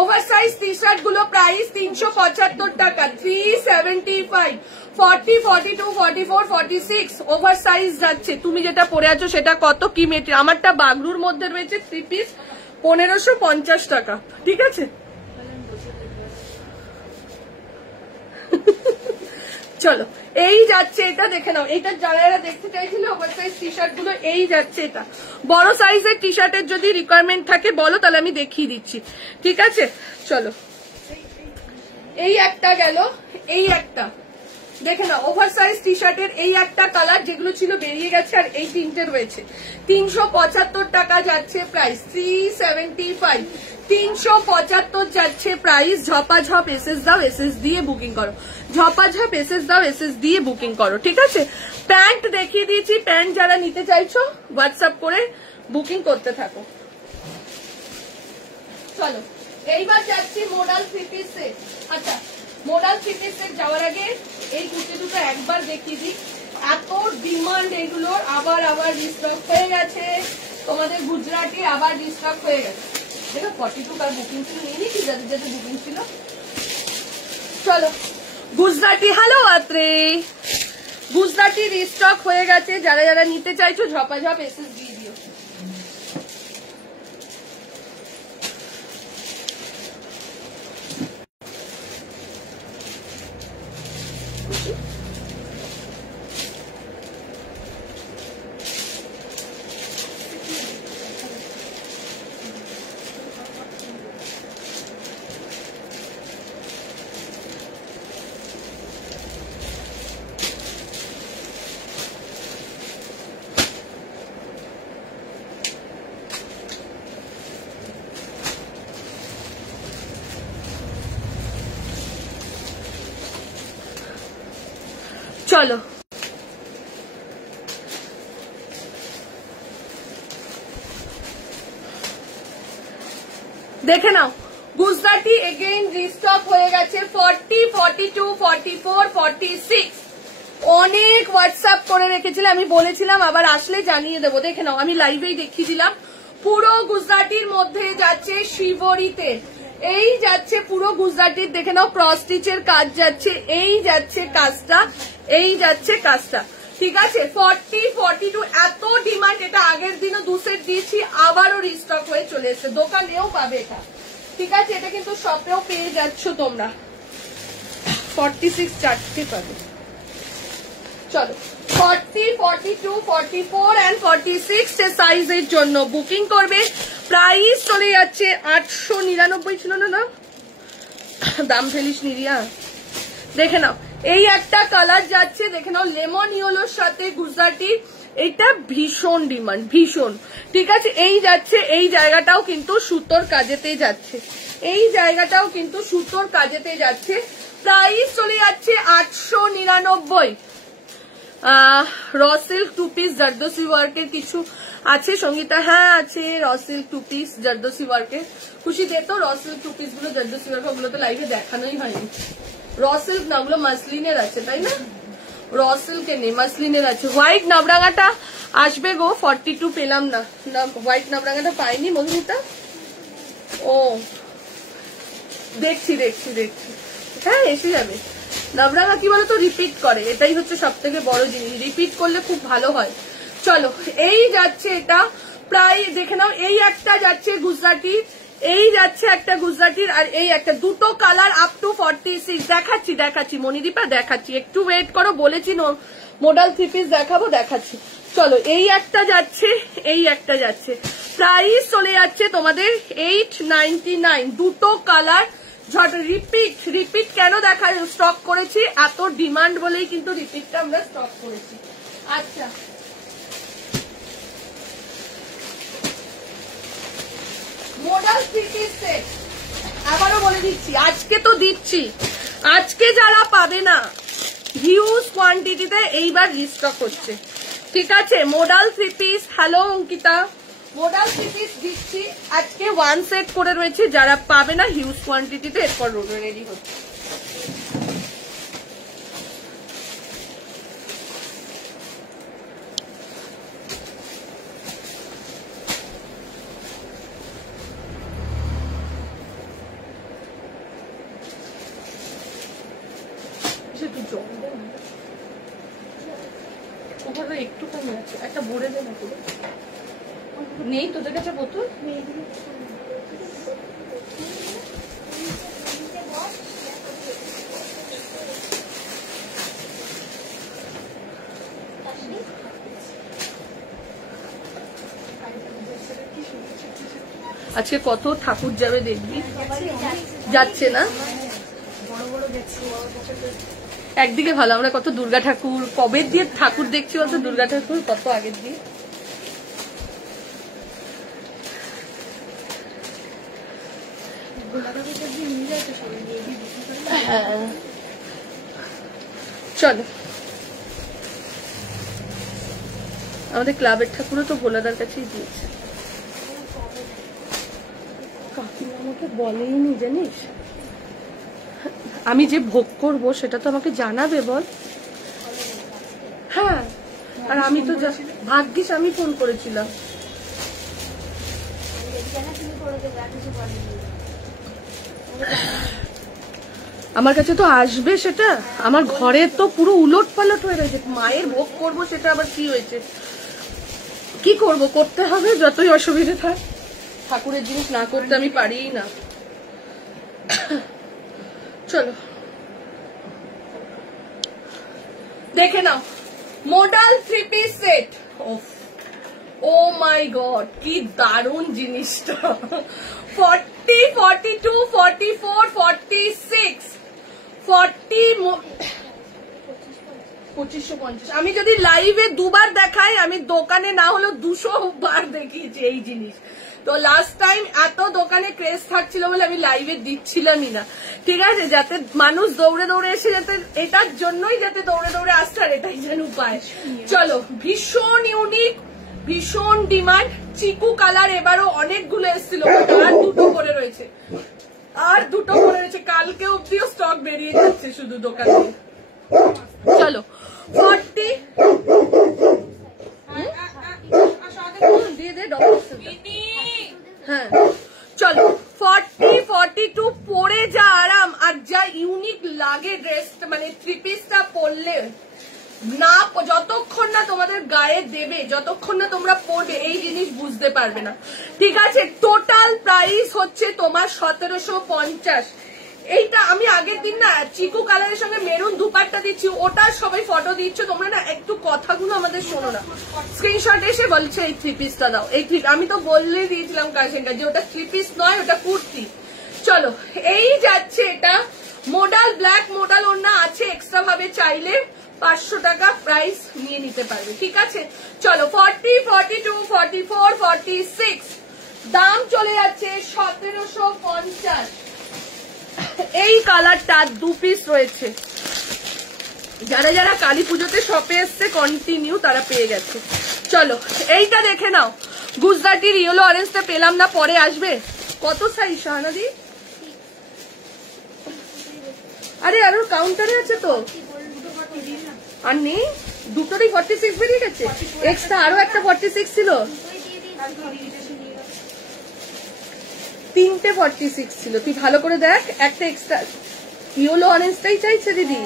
ওভারসাইজ টি শার্ট গুলো প্রাইস 375 টাকা, 375। 40, 42, 44, 46 ওভারসাইজ যাচ্ছে। তুমি যেটা পরে আছো সেটা কত কি মেটেরিয়াল? আমারটা বাগরুর মধ্যে রয়েছে 3 পিস, 1550 টাকা। ঠিক আছে চলো, এই যাচ্ছে এটা দেখে নাও। এটা যারা দেখতে চাইছিল ওভারসাইজ টি শার্ট গুলো, এই যাচ্ছে এটা। বড় সাইজের টি শার্টের যদি রিকোয়ারমেন্ট থাকে বলো, তাহলে আমি দেখিয়ে দিচ্ছি। ঠিক আছে চলো, এই একটা গেল, এই একটা দেখে নাও। ওভারসাইজ টি শার্টের এই একটা কালার, যেগুলো ছিল বেরিয়ে গেছে, আর এই তিনটে রয়েছে। 375 টাকা যাচ্ছে প্রাইস, 375। 375 যাচ্ছে প্রাইস। ঝপাঝপ এসএস দাও, এসএস দিয়ে বুকিং করো। ঝপাঝপ এসএস দাও, এসএস দিয়ে বুকিং করো। ঠিক আছে, প্যান্ট দেখিয়ে দিয়েছি। প্যান্ট যারা নিতে চাইছো হোয়াটসঅ্যাপ করে বুকিং করতে থাকো। চলো এইবার যাচ্ছি মোডাল 3 পিস সেট। আচ্ছা মোডাল 3 পিস সেট যাওয়ার আগে এই কুর্তি দুটো একবার দেখিয়ে দিই। এত ডিমান্ড এগুলোর, আবার রিস্টক হয়ে গেছে। তোমাদের গুজরাটি আবার রিস্টক হয়ে গেছে। দেখো 42 কার বুকিং ছিল, নিয়ে কি যাদের যাদের বুকিং ছিল। চলো গুজরাটি, হ্যালো আত্রে, গুজরাটি রিস্টক হয়ে গেছে। যারা যারা নিতে চাইছো ঝপাঝপ এসএস দিয়ে দিও। চলো দেখে নাও, গুজরাটি এগেইন রিস্টক হয়ে গেছে। 40, 42, 44, 46 অনেক হোয়াটসঅ্যাপ করে রেখেছিল, আমি বলেছিলাম আবার আসলে জানিয়ে দেবো। দেখে নাও, আমি লাইভেই দেখিয়ে দিলাম। পুরো গুজরাটির মধ্যে যাচ্ছে শিবরিতে, এই যাচ্ছে পুরো গুজরাটির। দেখে নাও ক্রস স্টিচের কাজ যাচ্ছে, এই যাচ্ছে কাজটা, এই যাচ্ছে কাজটা। ঠিক আছে, 40, 42 এত ডিমান্ড। এটা আগের দিনও 2 সেট দিয়েছি, আবারও রিস্টক হয়ে চলে এসেছে। দোকানেও পাবে এটা। ঠিক আছে, এটা কিন্তু শপেও পেয়ে যাচ্ছ তোমরা। 46 চারটে পাবে। চলো 40, 42, 44 and 46 সাইজের জন্য বুকিং করবে। প্রাইস চলে যাচ্ছে 899 ছিল না, দাম ফেলিস নিরিয়া। দেখে নাও, এই একটা কালার যাচ্ছে, দেখে নাও লেমন ইয়েলোর সাথে গুজরাটি এইটা ভীষণ ডিমান্ড, ভীষণ। ঠিক আছে, এই যাচ্ছে, এই জায়গাটাও কিন্তু সুতোর কাজেতেই যাচ্ছে, এই জায়গাটাও কিন্তু সুতোর কাজেতে যাচ্ছে। প্রাইস চলে যাচ্ছে 899। র সিল্ক 2 পিস জারদোসি ওয়ার্কের কিছু আছে সঙ্গীতা? হ্যাঁ আছে, র সিল্ক 2 পিস জারদোসি ওয়ার্কের। খুশি দে তো র সিল্ক 2 পিস গুলো, জারদোসি ওয়ার্ক, ওগুলো তো লাইভে দেখানোই হয়নি। র সিল্ক না, ওগুলো মাসলিনের আছে তাই না? র সিল্কে নেই, মাসলিনের আছে। হোয়াইট নাবরাঙাটা আসবে গো, 42 পেলাম না, হোয়াইট নাবরাঙাটা পাইনি মধুমিতা। ও দেখছি দেখছি দেখছি, হ্যাঁ এসে যাবে। নাবরাঙা কি বলতো, রিপিট করে, এটাই হচ্ছে সব থেকে বড় জিনিস, রিপিট করলে খুব ভালো হয়। চলো এই যাচ্ছে, এটা প্রায় দেখে নাও, এই একটা যাচ্ছে গুজরাটি, এই যাচ্ছে একটা গুজরাটির, আর এই একটা, দুটো কালার আপ টু 46। দেখাচ্ছি দেখাচ্ছি মনিদীপা, দেখাচ্ছি, একটু ওয়েট করো, বলেছি মডেল 3 পিস দেখাবো, দেখাচ্ছি। চলো এই একটা যাচ্ছে, এই একটা যাচ্ছে, প্রাইস চলে যাচ্ছে তোমাদের 899, দুটো কালার। রিপিট রিপিট কেন দেখা স্টক করেছি, এত ডিমান্ড বলেই কিন্তু রিপিটটা আমরা স্টক করেছি। আচ্ছা মডেল 3 পিস সেট আবারও বলে দিচ্ছি, আজকে তো দিচ্ছি, আজকে যারা পাবে না হিউজ কোয়ান্টিটিতে এইবার রিস্টক হচ্ছে। ঠিক আছে, model 3 piece, hello Ankita, model 3 piece দিচ্ছি আজকে 1 সেট করে রয়েছে, যারা পাবে না হিউজ কোয়ান্টিটিতে এরপর রেডি হচ্ছে। একটুখানি আছে, একটা ভরে দেয় না পুরো নেই তোদের কাছে বোতল? আজকে কত ঠাকুর যাবে দেখবি, যাচ্ছে না? একদিকে ভালো, আমরা কত দুর্গা ঠাকুর কবে দিয়ে ঠাকুর দেখছি বলতো, দুর্গা ঠাকুর কত আগের দিয়ে। চলো আমাদের ক্লাবের ঠাকুরও তো ভোলাদার কাছেই দিয়েছে, কাকিমা আমাকে বলেইনি জানিস, আমি যে ভোগ করবো সেটা তো আমাকে জানাবে বল। হ্যাঁ, আর আমি তো ভাগ্যিস আমি ফোন করেছিলাম, আমার কাছে তো আসবে সেটা, আমার ঘরে তো পুরো উলট পালট হয়ে রয়েছে, মায়ের ভোগ করবো সেটা আবার কি হয়েছে, কি করব, করতে হবে যতই অসুবিধে থাক, ঠাকুরের জিনিস না করতে আমি পারিই না। চলো দেখে নাও মডেল 3 পিস সেট, ও মাই গড কি দারুণ জিনিসটা, 40, 42, 44, 46, 2550। আমি যদি লাইভে দুবার দেখাই, আমি দোকানে না হলেও 200 বার দেখিয়েছি এই জিনিস। তো লাস্ট টাইম এত দোকানে ক্রেজ থাকছিল বলে আমি লাইভে দিচ্ছিলামই না, ঠিক আছে, যাতে মানুষ দৌড়ে দৌড়ে এসে, যাতে এটার জন্যই যাতে দৌড়ে দৌড়ে আসছে, আর এটাই যেন উপায়। চলো ভীষণ ইউনিক, ভীষণ ডিমান্ড, চিকু কালার এবারও অনেকগুলো এসেছিল, আর দুটো করে রয়েছে, আর দুটো করে রয়েছে, কালকে অব্দিও স্টক বেরিয়ে যাচ্ছে শুধু দোকানে। চলো 40 দিয়ে দে, হ্যাঁ চলো 40, 42 পরে যা আরাম আর যা ইউনিক লাগে ড্রেস, মানে 3 পিসটা পরলে না, যতক্ষণ না তোমাদের গায়ে দেবে, যতক্ষণ না তোমরা পরবে এই জিনিস বুঝতে পারবে না। ঠিক আছে, টোটাল প্রাইস হচ্ছে তোমার 1750। এইটা আমি আগের দিন না চিকু কালারের সঙ্গে মেরুন দুপাট্টা দিচ্ছি, ওটা সবাই ফটো দিচ্ছ, তোমরা না একটু কথাগুলো আমাদের শোনো না, স্ক্রিনশট এসে বলছে এই 3 পিসটা দাও, এই আমি তো বললেই দিয়েছিলাম কালেকশনটা যে ওটা 3 পিস নয়, ওটা কুর্তি। চলো এই যাচ্ছে এটা মডেল ব্ল্যাক, মডেল ওড়না আছে এক্সট্রা ভাবে চাইলে, 500 টাকা প্রাইস নিয়ে নিতে পারবে। ঠিক আছে, চলো 40, 42, 44, 46 দাম চলে যাচ্ছে 1750। এই কালারটা 2 পিস রয়েছে। যারা যারা কালী পুজোতে শপে এসছে কন্টিনিউ তারা পেয়ে গেছে। চলো এইটা দেখে নাও, গুজরাটির ইয়েলো অরেঞ্জটা পেলাম না, পরে আসবে। কত সাইজ শাহানাদি? আরে আরো কাউন্টারে আছে তো, আর নেই, দুটোরই 46 বেরিয়ে গেছে। এক্সট্রা আরো একটা 46 ছিল, 3টে 46 ছিল। তুই ভালো করে দেখ, একটা এক্সট্রা ইয়েলো অরেঞ্জটাই চাইছে দিদি।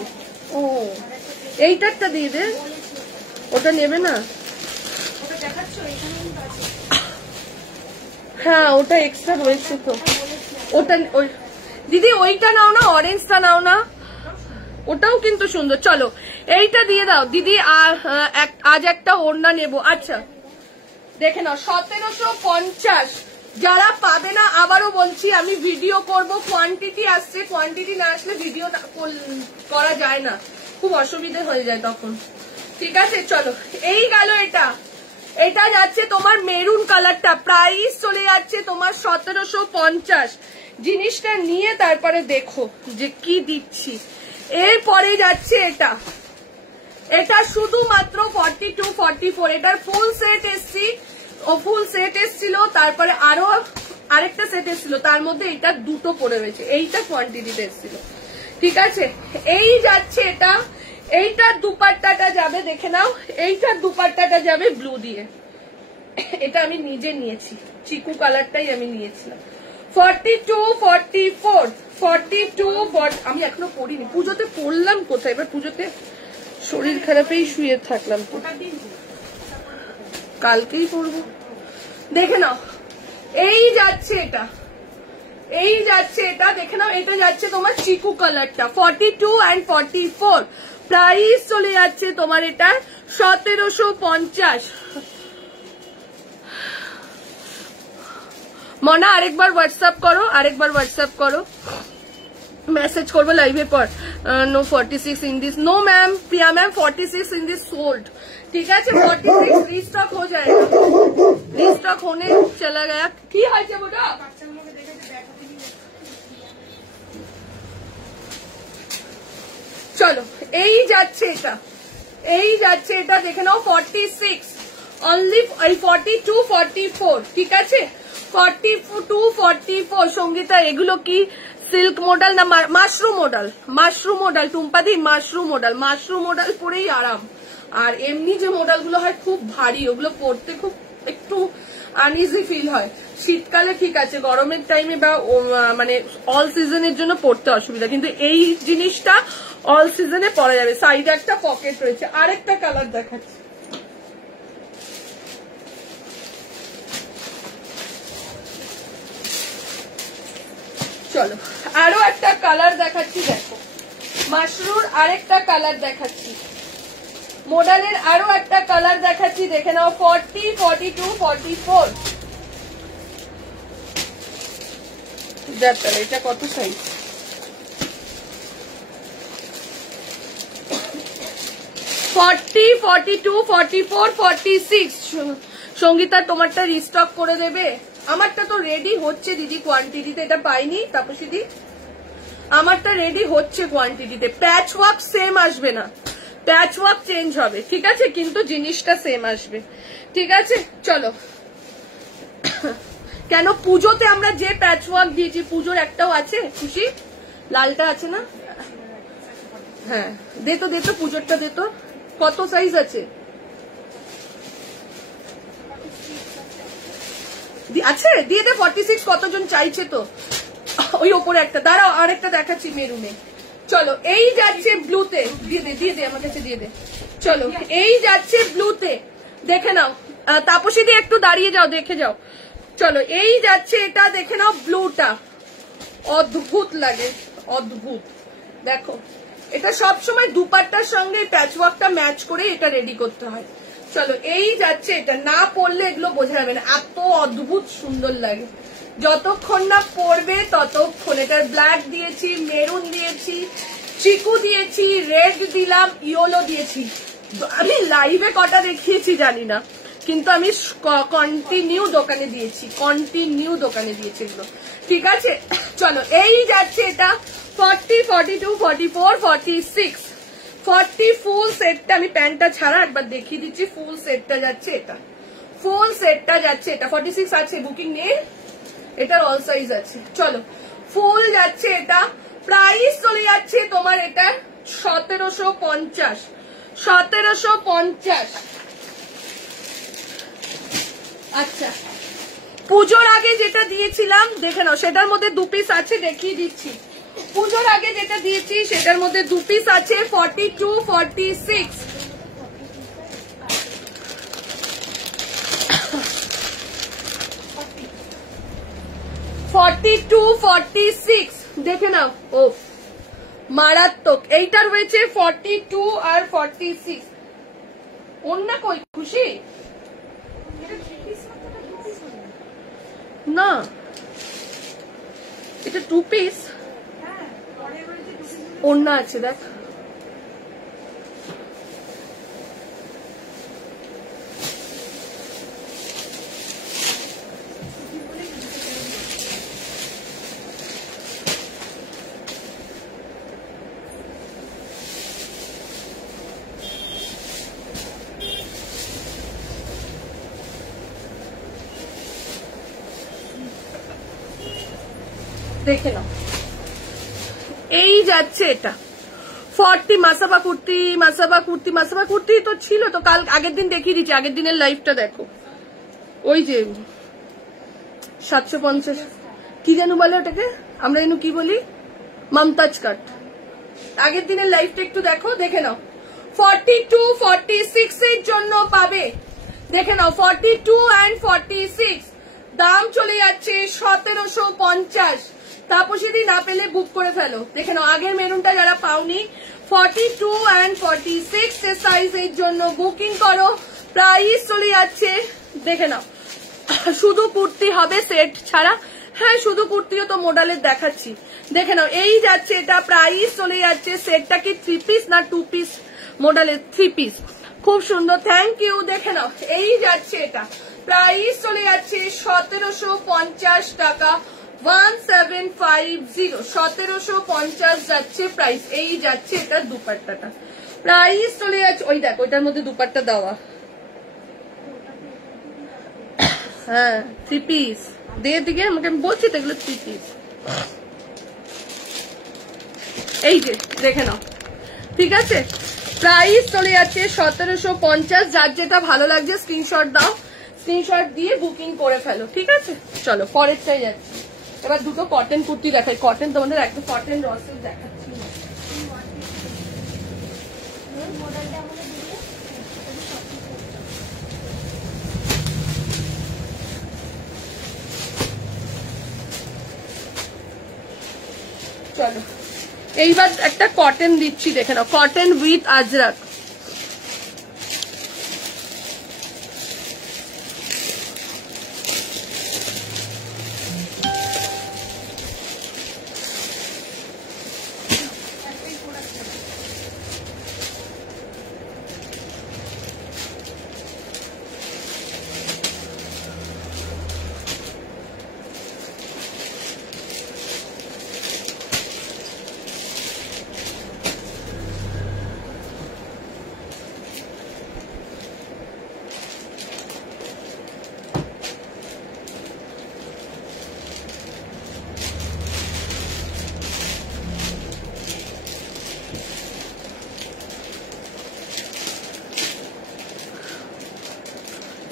ও এইটারটা দিয়ে দে, ওটা নেবে না? হ্যাঁ ওটা এক্সট্রা রয়েছে তো, ওটা দিদি ওইটা নাও না, অরেঞ্জটা নাও না, ওটাও কিন্তু সুন্দর। চলো এইটা দিয়ে দাও দিদি, আজ একটা ওড়না নেব। আচ্ছা দেখে নাও 1750। যারা পাবে না আবারও বলছি, আমি ভিডিও করব, কোয়ান্টিটি আসছে, কোয়ান্টিটি না আসলে ভিডিও করা যায় না, খুব অসুবিধে হয়ে যায় তখন। ঠিক আছে চলো, এই গেল এটা। এটা যাচ্ছে তোমার মেরুন কালারটা, প্রাইস চলে যাচ্ছে তোমার 1750। জিনিসটা নিয়ে তারপরে দেখো যে কি দিচ্ছি। এরপরে যাচ্ছে এটা, এটা শুধুমাত্র 42, 44। এটার ফুল সেট এসছিল, তারপরে আরো আরেকটা সেট এসছিল, তার মধ্যে এটা দুটো পড়ে রয়েছে, এইটা কোয়ান্টিটিতে এসছিল। ঠিক আছে, এই যাচ্ছে এটা। এইটার দুপাট্টাটা যাবে, দেখে নাও, এইটার দুপাট্টাটা যাবে ব্লু দিয়ে। এটা আমি নিজে নিয়েছি, চিকু কালারটাই আমি নিয়েছিলাম। 42, 44, 42, আমি এখনো পড়িনি, পুজোতে পড়লাম কোথায়, এবার পুজোতে শরীর খারাপেই শুয়ে থাকলাম তো, কালকেই পড়বো। দেখে নাও, এই যাচ্ছে এটা, এই যাচ্ছে এটা, দেখে নাও, এটা যাচ্ছে তোমার চিকু কালারটা, 42 and 44। প্রাইস চলে যাচ্ছে তোমার এটা 1750। মনা আরেকবার হোয়াটসঅ্যাপ করো, আরেকবার হোয়াটসঅ্যাপ করো, मैसेज করবো লাইভে পর। No 46 in this, no ma'am, Priya ma'am 46 in this sold. ठीक है, 46 रीस्टॉक हो जाएगा, रीस्टॉक होने चला गया। কি হয়েছে বড়? চলো এই যাচ্ছে এটা, এই যাচ্ছে এটা, দেখে নাও 46 অনলি, 42, 44। ঠিক আছে, 42, 44। সঙ্গীতা এগুলো কি সিল্ক মডেল না মাশরুম মডেল? মাশরুম মডেল টুম্পাদি, মাশরুম মডেল, মাশরুম মডেল পরেই আরাম। আর এমনি যে মডেল গুলো হয় খুব ভারী, ওগুলো পরতে খুব একটু আনইজি ফিল হয়। শীতকালে ঠিক আছে, গরমের টাইমে বা মানে অল সিজনের জন্য পরতে অসুবিধা, কিন্তু এই জিনিসটা অল সিজনে পরা যাবে। সাইডে একটা পকেট রয়েছে। আরেকটা কালার দেখাচ্ছি, চলো আরো একটা কালার দেখাচ্ছি, দেখো মাশরুর আরেকটা কালার দেখাচ্ছি, মডেলের আরো একটা কালার দেখাচ্ছি, দেখে নাও 40, 42, 44। এটা কত সাইজ? 40, 42, 44, 46। সঙ্গীতা তোমারটা রিস্টক করে দেবে? আমারটা তো রেডি হচ্ছে দিদি, কোয়ান্টিটিতে এটা পাইনি তাপসীদি, আমারটা রেডি হচ্ছে কোয়ান্টিটিতে। প্যাচ ওয়ার্ক সেম আসবে না, প্যাচ ওয়ার্ক চেঞ্জ হবে, ঠিক আছে, কিন্তু জিনিসটা সেম আসবে। ঠিক আছে চলো, কেন পুজোতে আমরা যে প্যাচ ওয়ার্ক দিয়েছি, পুজোর একটাও আছে, খুশি লালটা আছে না? হ্যাঁ দে তো, দে তো পুজোরটা দে তো। কত সাইজ আছে? আছে, দিয়ে দে 46। কতজন চাইছে তো, ওই ওপরে একটা, দাঁড়াও আরেকটা দেখাচ্ছি মেরুনে। চলো এই যাচ্ছে ব্লুতে, দিয়ে দে, দিয়ে দে আমার কাছে, দিয়ে দে। চলো এই যাচ্ছে ব্লুতে, দেখে নাও। তাপসী দিয়ে একটু দাঁড়িয়ে যাও, দেখে যাও। চলো এই যাচ্ছে এটা, দেখে নাও ব্লুটা, অদ্ভুত লাগে, অদ্ভুত। দেখো এটা সবসময় দুপাট্টার সঙ্গে প্যাচ ওয়ার্কটা ম্যাচ করে এটা রেডি করতে হয়। চলো এই যাচ্ছে এটা, না পরলে এগুলো বোঝা যাবে না, এত অদ্ভুত সুন্দর লাগে। যতক্ষণ না পরবে ততক্ষণ। এটার ব্ল্যাক দিয়েছি, মেরুন দিয়েছি, চিকু দিয়েছি, রেড দিলাম, ইয়েলো দিয়েছি। আমি লাইভে কটা দেখিয়েছি জানি না, কিন্তু আমি কন্টিনিউ দোকানে দিয়েছি, কন্টিনিউ দোকানে দিয়েছি এগুলো। ঠিক আছে, চলো এই যাচ্ছে এটা 40, 42, 44, 46, 40 ফুল সেটটা। আমি প্যান্টটা ছাড়া একবার দেখিয়ে দিচ্ছি। ফুল সেটটা যাচ্ছে এটা, ফুল সেটটা যাচ্ছে এটা 46 আছে, বুকিং নেই, এটার অল সাইজ আছে। চলো ফুল যাচ্ছে এটা, প্রাইস চলে যাচ্ছে তোমার এটা 1750, 1750। আচ্ছা, পুজোর আগে যেটা দিয়েছিলাম দেখে নাও, সেটার মধ্যে 2 পিস আছে, দেখিয়ে দিচ্ছি। পুজোর আগে যেটা দিয়েছি সেটার মধ্যে 2 পিস আছে, 42, 46, 42, 46 দেখে নাও। ও মারাত্মক। এইটার হয়েছে 42 আর 46। অন্য কই খুশি না, এটা 2 পিস অন্য আছে, দেখ। দেখে নাও, এই যাচ্ছে এটা 40। মাসাবা কুর্তি, মাসাবা কুর্তি, মাসাবা কুর্তি তো ছিল তো, কাল আগের দিন দেখিয়ে দিচ্ছি, আগের দিনের লাইভটা দেখো। ওই যে 750 কি যেন বলে ওটাকে, আমরা যেন কি বলি, মমতাজ কাট। আগের দিনের লাইভটা একটু দেখো, দেখে নাও। 42, 46 এর জন্য পাবে, দেখে নাও 42 and 46 দাম চলে যাচ্ছে 1750। তাপসীদি না পেলে বুক করে ফেলো, দেখে নাও। আগের মেরুনটা যারা পাওনি 42 and 46 এর সাইজের জন্য বুকিং করো, প্রাইস চলে যাচ্ছে, দেখে নাও। শুধু কুর্তি হবে সেট ছাড়া, হ্যাঁ শুধু কুর্তিও তো মডেলের দেখাচ্ছি, দেখে নাও। এই যাচ্ছে এটা, প্রাইস চলে যাচ্ছে, সেটটা কি 3 পিস না 2 পিস, মডেলের 3 পিস, খুব সুন্দর, থ্যাংক ইউ। দেখে নাও, এই যাচ্ছে এটা, প্রাইস চলে যাচ্ছে 1750 টাকা, 1750, 1750 যাচ্ছে প্রাইস। এই যাচ্ছে এটার দুপাট্টাটা, প্রাইস চলে যাচ্ছে, ওই দেখ ওইটার মধ্যে দুপাট্টা দেওয়া, হ্যাঁ 3 পিস দিয়ে দিকে, আমাকে আমি বলছি তো এগুলো 3 পিস। এই যে দেখে নাও, ঠিক আছে, প্রাইস চলে যাচ্ছে 1750। যার যেটা ভালো লাগছে স্ক্রিনশট দাও, স্ক্রিনশট দিয়ে বুকিং করে ফেলো, ঠিক আছে। চলো পরেরটাই যাচ্ছি, এবার দুটো কটন কুর্তি দেখাই। কটন তোমাদের একদম কটন রসেল দেখাচ্ছি। চলো এইবার একটা কটন দিচ্ছি, দেখে নাও, কটন উইথ আজরাক।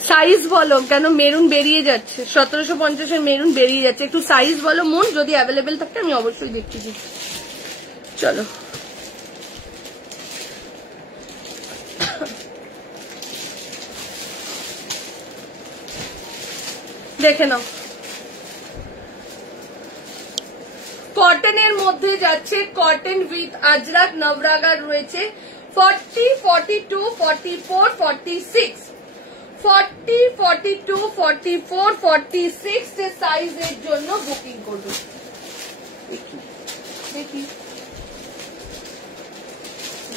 সাইজ বলো, কেন মেরুন বেরিয়ে যাচ্ছে, 1750 মেরুন বেরিয়ে যাচ্ছে, একটু সাইজ বলো মন, যদি অ্যাভেলেবেল থাকে আমি অবশ্যই দেখতে দিই। চলো দেখে নাও, কটনের মধ্যে যাচ্ছে, কটন উইথ আজরাক নবরাগার রয়েছে, 40, 42, 44, 46, 40, 42, 44, 46 এর সাইজের জন্য বুকিং করবে। দেখি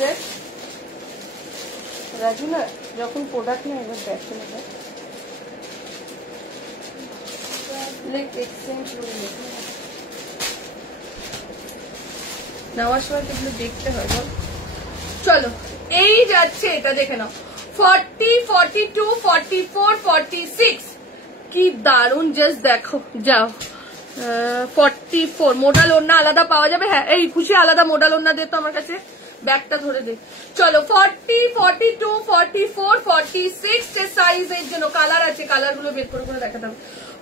দেখ রাজু না যখন প্রোডাক্ট না এবার দেখে না নেওয়ার সময় এগুলো দেখতে হয় বল। চলো এই যাচ্ছে এটা দেখে নাও 40, 42, 44, 46 কি দারুন, জাস্ট দেখো যাও। 44 মোডাল ওড়না আলাদা পাওয়া যাবে। হ্যাঁ এই খুশি আলাদা মোডাল ওড়না দে তো আমার কাছে, ব্যাগটা ধরে দে। চলো 40, 42, 44, 46 এর সাইজের জন্য কালার আছে, কালার গুলো বের করে করে দেখাতে হবে।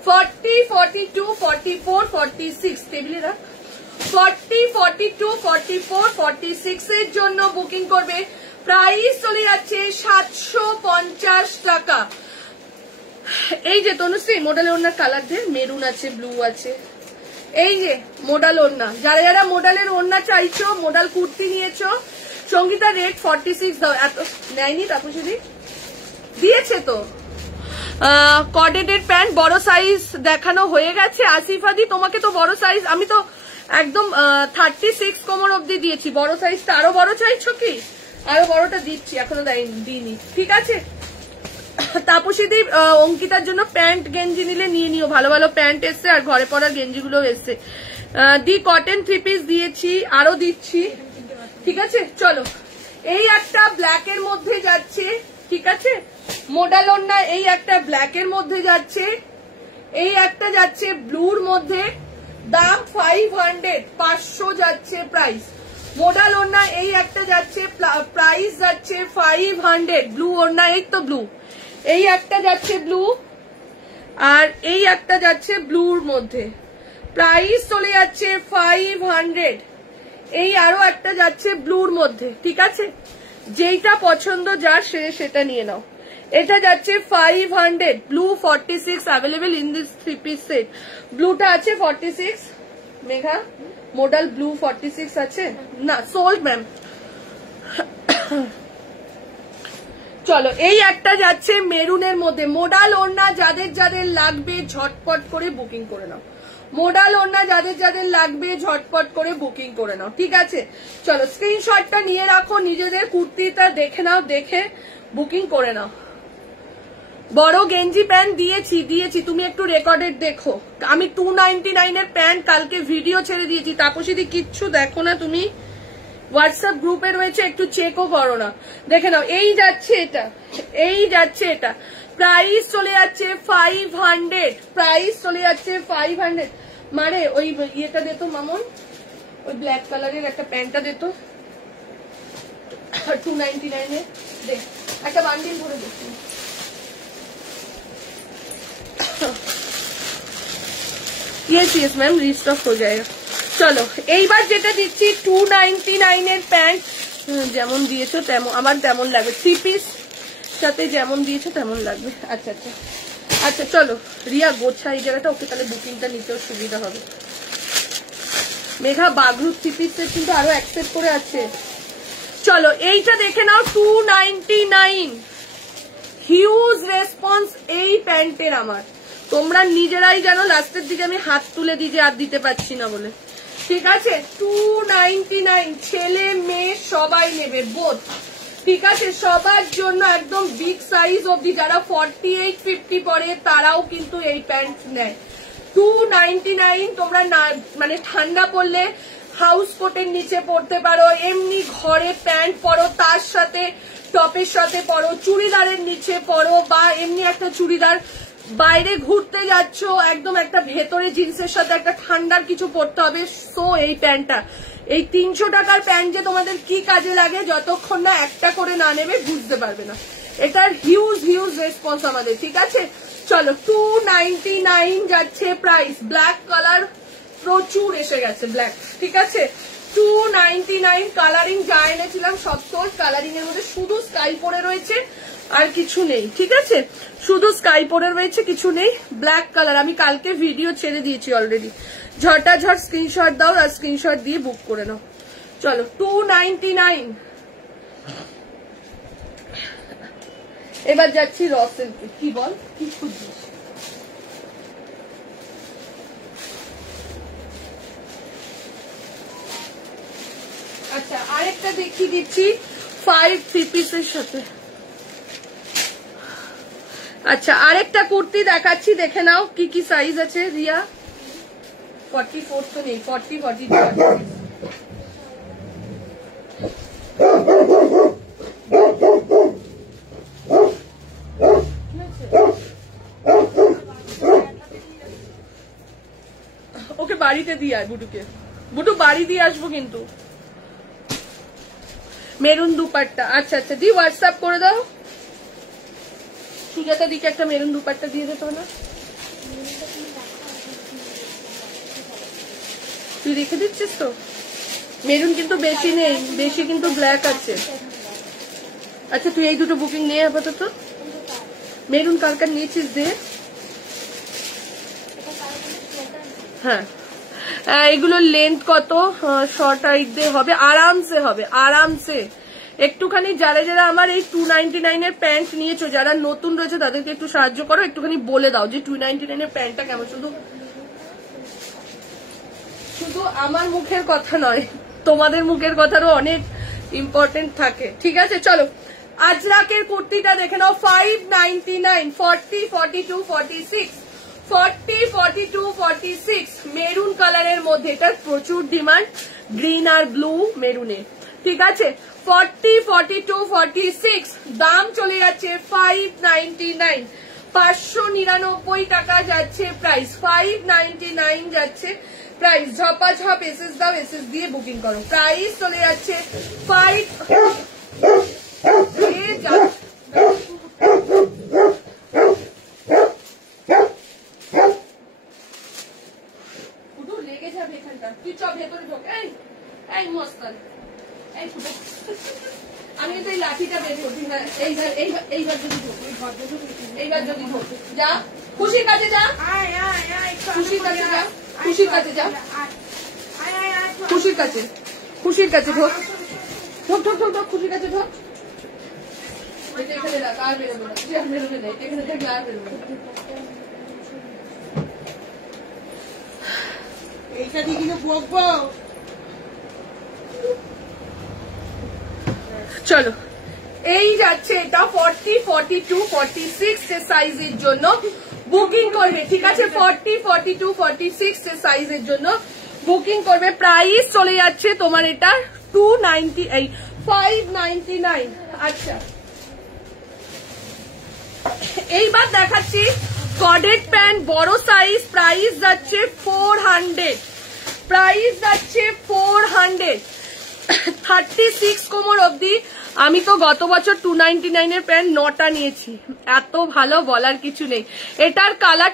40, 42, 44, 46 টেবিলে রাখ। 40, 42, 44, 46 এর জন্য বুকিং করবে। প্রাইস চলে যাচ্ছে 750 টাকা। এই যে তনুশ্রী মোডাল ওড়নার কালার দিয়ে মেরুন আছে, ব্লু আছে। এই যে মোডাল ওড়না, যারা যারা মোডালের ওড়না চাইছো, মোডাল কুর্তি নিয়েছো, সঙ্গীতা রেট 46 দাও। এত নেয়নি তাপসী দিয়েছে তো। কর্ডেটেড প্যান্ট বড় সাইজ দেখানো হয়ে গেছে। আসিফাদি তোমাকে তো বড় সাইজ, আমি তো একদম 36 কোমর অব্দি দিয়েছি। বড় সাইজটা আরো বড় চাইছো কি? আরো বড়টা দিচ্ছি, এখনো দিইনি। ঠিক আছে তাপসীদি অঙ্কিতার জন্য প্যান্ট গেঞ্জি নিলে নিয়ে নিও, ভালো ভালো প্যান্ট এসছে আর ঘরে পরার গেঞ্জি গুলো এসছে। দি কটন 3 পিস দিয়েছি, আরো দিচ্ছি। ঠিক আছে চলো এই একটা ব্ল্যাক এর মধ্যে যাচ্ছে। ঠিক আছে মোডাল ওড়না এই একটা ব্ল্যাক এর মধ্যে যাচ্ছে, এই একটা যাচ্ছে ব্লুর মধ্যে, দাম 500, 500 যাচ্ছে প্রাইস। মোডাল ওড়না এই একটা যাচ্ছে, প্রাইস যাচ্ছে 500। ব্লু ওড়না এই তো ব্লু, এই একটা যাচ্ছে ব্লু আর এই একটা যাচ্ছে ব্লুর মধ্যে, প্রাইস চলে যাচ্ছে 500। এই আরো একটা যাচ্ছে ব্লুর মধ্যে। ঠিক আছে যেইটা পছন্দ যার সেটা নিয়ে নাও। এটা যাচ্ছে 500। Blue 46 available in this 3 piece set. ব্লুটা আছে 46 মেঘা, মোডাল ব্লু 46 আছে না, সোল্ড ম্যাম। চলো এই একটা যাচ্ছে মেরুনের মধ্যে। মোডাল ওড়না যাদের যাদের লাগবে ঝটপট করে বুকিং করে নাও। মোডাল ওড়না যাদের যাদের লাগবে ঝটপট করে বুকিং করে নাও। ঠিক আছে চলো স্ক্রিনশটটা নিয়ে রাখো, নিজেদের কুর্তিটা দেখে নাও, দেখে বুকিং করে নাও। বড় গেঞ্জি প্যান্ট দিয়েছি তুমি একটু রেকর্ডেড দেখো। আমি 299 এর প্যান্ট কালকে ভিডিও ছেড়ে দিয়েছি। তাপসীদি কিচ্ছু দেখো না তুমি, হোয়াটসঅ্যাপ গ্রুপে রয়েছে, একটু চেকও করো না, দেখে নাও। এই যাচ্ছে এটা, এই যাচ্ছে এটা, প্রাইস চলে যাচ্ছে 500। প্রাইস চলে যাচ্ছে 500। মারে ওই ইয়েটা দে তো মামন, ওই ব্ল্যাক কালারের একটা প্যান্টটা দে তো 299 এ দেখ, একটা বান্ডিল ভরে দেখি। यस मैम रिस्टॉक हो जाएगा। চলো এইবার যেটা দিচ্ছি 299 এর প্যান্ট, যেমন দিয়েছো তেমন আমার তেমন লাগবে, 3 পিস সাথে যেমন দিয়েছো তেমন লাগবে। আচ্ছা আচ্ছা আচ্ছা চলো রিয়া গোছা এই জায়গাটা, ওকে তাহলে বুকিংটা নিতেও সুবিধা হবে। মেঘা বাগরু 3 পিসের কিন্তু আরো অ্যাকসেপ্ট করে আছে। চলো এইটা দেখে নাও 299। হিউজ রেসপন্স এই প্যান্টের আমার, তোমরা নিজেরাই জানো। লাস্টের দিকে আমি হাত তুলে দিই যে আর দিতে পারছি না বলে। ঠিক আছে 299, ছেলে মেয়ে সবাই নেবে বোধ। ঠিক আছে সবার জন্য একদম বিগ সাইজ অব্দি, যারা 48, 50 পরে তারাও কিন্তু এই প্যান্ট নেয়। 299 তোমরা না মানে ঠান্ডা পড়লে হাউস কোটের নিচে পড়তে পারো, এমনি ঘরে প্যান্ট পরো, তার সাথে টপের সাথে পরো, চুড়িদারের নিচে পরো, বা এমনি একটা চুড়িদার, বাইরে ঘুরতে যাচ্ছ একদম একটা ভেতরে জিন্সের সাথে একটা ঠান্ডার কিছু পরতে হবে। সো এই প্যান্টটা, এই 300 টাকার প্যান্ট যে তোমাদের কি কাজে লাগে যতক্ষণ না একটা করে না নেবে বুঝতে পারবে না। এটার হিউজ হিউজ রেসপন্স আমাদের। ঠিক আছে চলো 299 যাচ্ছে প্রাইস। ব্ল্যাক কালার প্রচুর এসে গেছে ব্ল্যাক। ঠিক আছে 299 কালারিং যা এনেছিলাম সব সোল্ড। কালারিং এর মধ্যে শুধু স্কাই পরে রয়েছে আর কিছু নেই। ঠিক আছে শুধু স্কাই পরে রয়েছে, কিছু নেই। ব্ল্যাক কালার আমি কালকে ভিডিও ছেড়ে দিয়েছি অলরেডি। ঝটাঝট স্ক্রিনশট দাও আর স্ক্রিনশট দিয়ে বুক করে নাও। চলো 299। এবার যাচ্ছি র সিল্কে। কি বল কি খুঁজছিস? আচ্ছা আর আরেকটা দেখিয়ে দিচ্ছি 5 3 পিসের সাথে। আচ্ছা আরেকটা কুর্তি দেখাচ্ছি, দেখে নাও কি কি সাইজ আছে রিয়া। 44 তো নেই, 40 42 আছে। ওকে বাড়িতে দিয়ে আয় বুটুকে, বুটু বাড়ি দিয়ে আসবো কিন্তু। মেরুন দুপাট্টা, আচ্ছা আচ্ছা দি হোয়াটসঅ্যাপ করে দাও। সুজাতা দিকে একটা মেরুন দুপাট্টা দিয়ে দিত না, তুই রেখে দিচ্ছিস তো? মেরুন কিন্তু বেশি নেই, বেশি কিন্তু ব্ল্যাক আছে। আচ্ছা তুই এই দুটো বুকিং নে আপাতত। মেরুন কার কার নিয়েছিস দে। হ্যাঁ এগুলো লেন্থ কত? শর্ট হাইট দিয়ে হবে, আরামসে হবে, আরামসে। একটুখানি যারা যারা আমার এই 299 এর প্যান্ট নিয়েছো, যারা নতুন রয়েছে তাদেরকে একটু সাহায্য করো, একটুখানি বলে দাও যে 299 এর প্যান্টটা কেমন। শুধু শুধু আমার মুখের কথা নয়, তোমাদের মুখের কথারও অনেক ইম্পর্টেন্ট থাকে। ঠিক আছে চলো আজরাকের কুর্তিটা দেখে নাও। 599, 40 42 46, 40 42 46 মেরুন কালারের মধ্যে। এটার প্রচুর ডিমান্ড, গ্রিন আর ব্লু মেরুনে। ঠিক আছে 40 42 46 দাম চলে যাচ্ছে 599, 599 টাকা যাচ্ছে প্রাইস, 599 যাচ্ছে প্রাইস। ঝপাঝপ এসএস দাও, এসএস দিয়ে বুকিং করো। প্রাইস চলে যাচ্ছে 5 লেগে যাবে এখানটা। তুই চ ভেতরে ঢোক। এই মস্তান, আমি তো এই লাঠিটা বের করছি না। এইবার যদি ঢোক, এইবার যদি ঢোক, যা খুশির কাছে যা, খুশির কাছে যা, খুশির কাছে যা, খুশির কাছে, খুশির কাছে ঢোক, ঢোক ঢোক ঢোক ঢোক, খুশির কাছে ঢোক। এখানে রাখ, আর বেরোবে না, আর বেরোবে না, এখানে থাকলে আর বেরোবে না। এইটা দিয়ে কিন্তু বকবো। চলো এই যাচ্ছে এটা 40 42 46 এর সাইজের জন্য বুকিং করবে। ঠিক আছে 40 42 46 এর সাইজের জন্য বুকিং করবে। প্রাইস চলে যাচ্ছে তোমার এটা 298, 599। আচ্ছা এইবার দেখাচ্ছি কডেড প্যান্ট বড় সাইজ। প্রাইস যাচ্ছে 400, প্রাইস যাচ্ছে 400, 36 কোমর অব্দি। আমি তো গত বছর 299 এর প্যান্ট 9টা নিয়েছি, এত ভালো বলার কিছু নেই। এটার কালার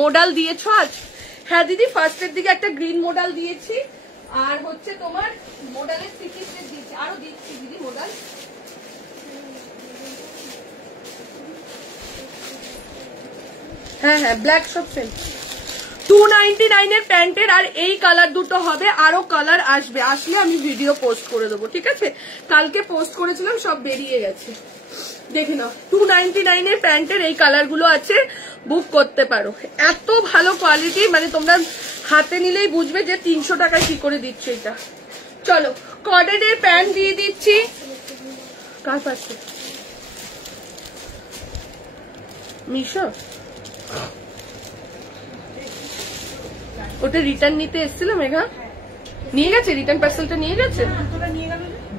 মোডাল দিয়েছো আজ? হ্যাঁ দিদি ফার্স্টের দিকে একটা গ্রিন মোডাল দিয়েছি, আর হচ্ছে তোমার মোডালের সিকিসের দিয়েছি, আরো দিচ্ছি দিদি মোডাল। হ্যাঁ হ্যাঁ ব্ল্যাক সব সেম। 299 এর প্যান্টের আর এই কালার দুটো হবে, আরো কালার আসবে, আসলে আমি ভিডিও পোস্ট করে দেবো। ঠিক আছে কালকে পোস্ট করেছিলাম, সব বেরিয়ে গেছে, দেখে নাও। 299 এর প্যান্টের এই কালার গুলো আছে, বুক করতে পারো। এত ভালো কোয়ালিটি, মানে তোমরা হাতে নিলেই বুঝবে যে 300 টাকায় কি করে দিচ্ছে এটা। চলো কডেড এর প্যান্ট দিয়ে দিচ্ছি। কার পাশে মিশো? ওটা রিটার্ন নিতে এসেছিল মেঘা, নিয়ে গেছে রিটার্ন পার্সেলটা, নিয়ে গেছে।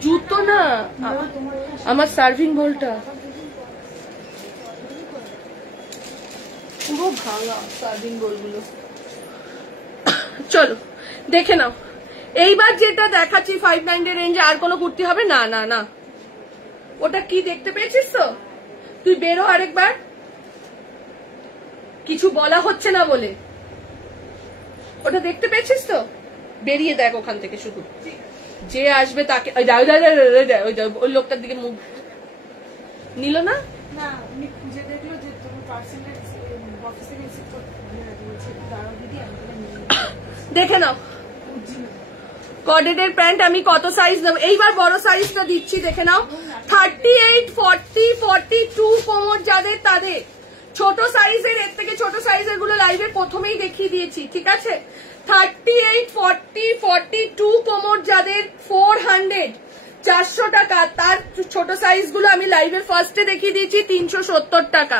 জুতো না, আমার সার্ভিং বোলটা পুরো ভাঙা, সার্ভিং বোলগুলো। চলো দেখে নাও। এইবার যেটা দেখাচ্ছি 590 রেঞ্জে আর কোনো কুর্তি হবে না। না না ওটা কি দেখতে পেয়েছিস তো? তুই বেরো আরেকবার, কিছু বলা হচ্ছে না বলে। ওটা দেখতে পেয়েছিস তো? বেরিয়ে দেখ ওখান থেকে, শুধু যে আসবে তাকে। ওই লোকটার দিকে মুখ নিল না, দেখে নাও। কডেড এর প্যান্ট আমি কত সাইজ দেবো, এইবার বড় সাইজটা দিচ্ছি, দেখে নাও। 38 40 42 কোমর যাদের তাদের। ছোট সাইজের, এর থেকে ছোট সাইজের গুলো লাইভে প্রথমেই দেখিয়ে দিয়েছি। ঠিক আছে 38, 40, 42 কোমর যাদের 400 400 টাকা, তার ছোট সাইজ গুলো আমি লাইভের ফার্স্টে দেখিয়ে দিয়েছি 370 টাকা।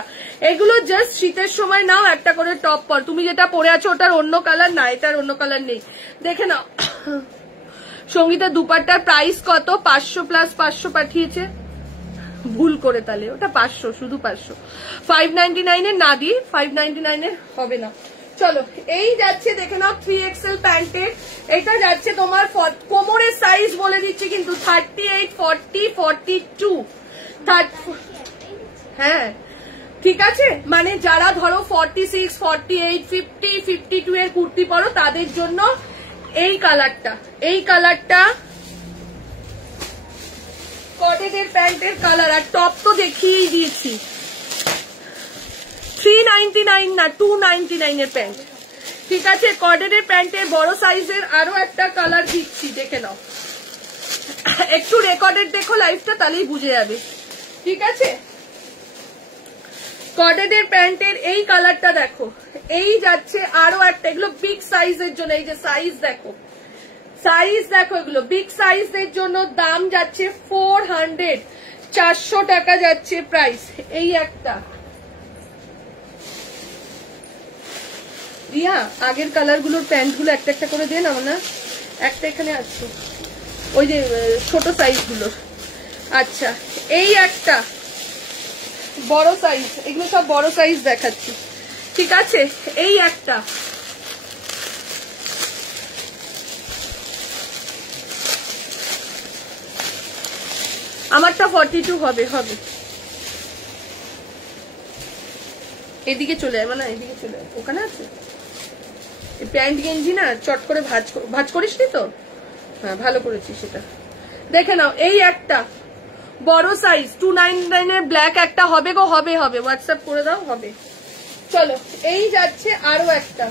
এগুলো জাস্ট শীতের সময় নাও, একটা করে টপ পর। তুমি যেটা পরে আছো ওটার অন্য কালার না, এটার অন্য কালার নেই, দেখে নাও। সঙ্গীতা দুপাট্টার প্রাইস কত? 500 প্লাস 500 পাঠিয়েছে, ভুল করে, তাহলে ওটা 500, শুধু 500। 599 এর না দিয়ে 599 এর হবে না। চলো, এই যাচ্ছে দেখে নাও 3XL প্যান্টের, এটা যাচ্ছে তোমার কোমরের সাইজ বলে দিচ্ছি কিন্তু 38, 40, 42, হ্যাঁ ঠিক আছে। মানে যারা ধরো 46, 48, 50, 52 এর কুর্তি পরো তাদের জন্য এই কালারটা, এই কালারটা কটেনের প্যান্টের কালার। আর টপ তো দেখিয়েই দিয়েছি, 399 না 299 এর প্যান্ট, ঠিক আছে। কটেনের প্যান্টের বড় সাইজের আরো একটা কালার দিচ্ছি, দেখে নাও। একটু রেকর্ডেড দেখো লাইভটা, তাহলেই বুঝে যাবে, ঠিক আছে। কটেনের প্যান্টের এই কালারটা দেখো, এই যাচ্ছে আরো একটা, এগুলো বিগ সাইজের জন্য, এই যে সাইজ দেখো, সাইজ দেখো, এগুলো বিগ সাইজের জন্য দাম যাচ্ছে 400, 400 টাকা যাচ্ছে প্রাইস। এই একটা রিয়া, আগের কালার গুলোর প্যান্ট গুলো একটা একটা করে দেন আমার, না একটা এখানে আছে, ওই যে ছোট সাইজ গুলোর। আচ্ছা, এই একটা বড় সাইজ, এগুলো সব বড় সাইজ দেখাচ্ছি, ঠিক আছে। এই একটা, আমারটা 42 হবে, হবে। এদিকে চলে যায়, মানে এদিকে চলে যায়, ওখানে আছে প্যান্ট গেঞ্জি না, চট করে ভাঁজ করিস নি তো? হ্যাঁ, ভালো করেছিস সেটা। দেখে নাও, এই একটা বড় সাইজ 299 এর ব্ল্যাক একটা হবে গো, হবে হবে, হোয়াটসঅ্যাপ করে দাও, হবে। চলো, এই যাচ্ছে আরো একটা,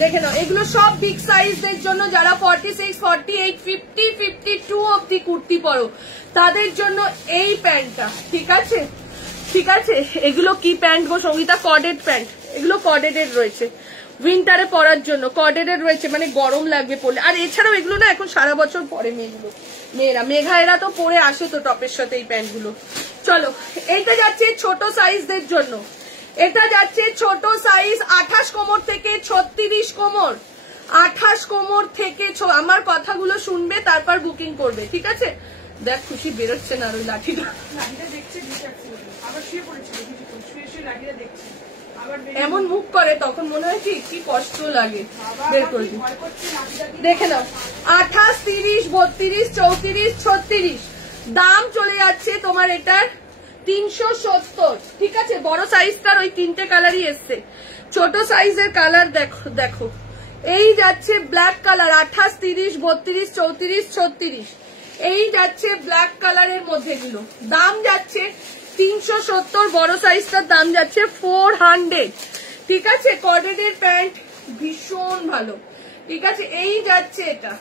দেখে নাও। এগুলো সব বিগ সাইজদের জন্য, যারা 46, 48, 50, 52 অব্দি কুর্তি পরো তাদের জন্য এই প্যান্টটা, ঠিক আছে, ঠিক আছে। এগুলো কি প্যান্ট গো সঙ্গীতা? কর্ডেড প্যান্ট, এগুলো কর্ডেডের রয়েছে, উইন্টারে পরার জন্য কর্ডেডের রয়েছে, মানে গরম লাগবে পরলে। আর এছাড়াও এগুলো না এখন সারা বছর পরে মেয়েরা, মেঘায়েরা তো পরে আসে তো টপের সাথে এই প্যান্টগুলো। চলো, এইটা যাচ্ছে ছোট সাইজদের জন্য, এটা যাচ্ছে ছোট সাইজ 28 কোমর থেকে 36 কোমর, 28 কোমর থেকে। আমার কথাগুলো শুনবে, তারপর বুকিং করবে, ঠিক আছে। দেখ খুশি বেরোচ্ছে না, ওই লাঠিটা দেখছে, আবার শুয়ে পড়েছিল, লাঠিটা দেখছে, এমন মুখ করে, তখন মনে হয় কি কষ্ট লাগে, বের করে দিই। দেখে নাও, 28, 30, 32, 34, 36, দাম চলে যাচ্ছে তোমার এটার 370, ঠিক আছে। বড় সাইজটার ওই তিনটে কালারই এসছে, ছোট সাইজের কালার দেখো, দেখো এই যাচ্ছে ব্ল্যাক কালার 28, 30, 32, 34, 36, এই যাচ্ছে ব্ল্যাক কালারের মধ্যে গুলো, দাম যাচ্ছে 370, বড় সাইজটার দাম যাচ্ছে 400, ঠিক আছে। কর্ডেডের প্যান্ট ভীষণ ভালো, ঠিক আছে। এই যাচ্ছে এটা,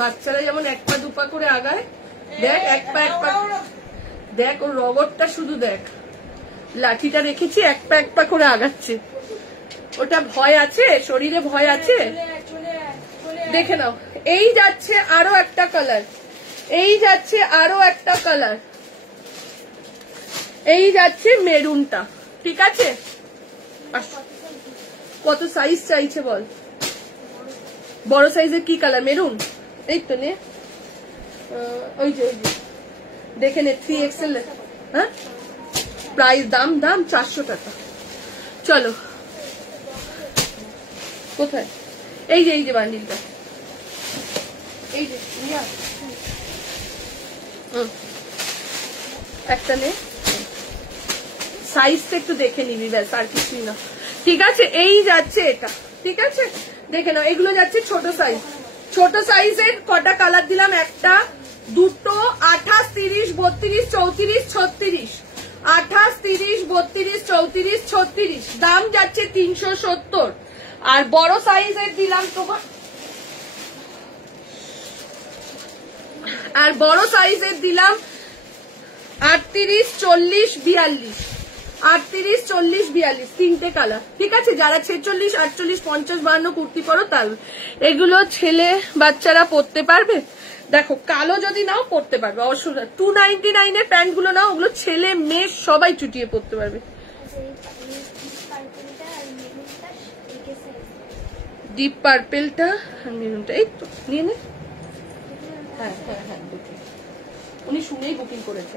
বাচ্চারা যেমন এক পা দুপা করে আগায়, দেখ এক পা এক পা, দেখ ওর রগরটা শুধু দেখ, লাঠিটা রেখেছি এক পা করে আগাচ্ছে, ওটা ভয় আছে, শরীরে ভয় আছে, দেখে নাও। এই যাচ্ছে আরো একটা কালার, এই যাচ্ছে আরো একটা কালার, এই যাচ্ছে মেরুনটা, ঠিক আছে। কত সাইজ চাইছে বল? বড় সাইজের কি কালার? মেরুন, এই তো নে, ওই যে দেখে নে 3XL, হ্যাঁ প্রাইস দাম 400 টাকা। চলো, কোথায়? এই যে বান্ডিলটা, এই যে একটা নে, সাইজটা একটু দেখে নিবি, ব্যাস আর কিছুই না, ঠিক আছে। এই যাচ্ছে এটা, ঠিক আছে, দেখে নাও। এগুলো যাচ্ছে ছোট সাইজ, ছোট সাইজের কটা কালার দিলাম, একটা, দুটো, 28, 30, 32, 34, 36, 28, 30, 32, 34, 36, দাম যাচ্ছে 370। আর বড় সাইজের দিলাম তোমার, আর বড় সাইজের দিলাম 38, 40, 42, 38, 40, 42 তিনটে কালার, ঠিক আছে। যারা 46, 48, 50, 52 কুর্তি পরো তার এগুলো ছেলে বাচ্চারা পরতে পারবে। দেখো কালো যদি নাও পরতে পারবে, অসুবিধা। 299 এর প্যান্ট গুলো নাও, ওগুলো ছেলে মেয়ে সবাই চুটিয়ে পরতে পারবে। ডিপ পার্পেলটা আর মেরুনটা, এই তো নিয়ে নে। হ্যাঁ হ্যাঁ হ্যাঁ, উনি শুনেই বুকিং করেছে,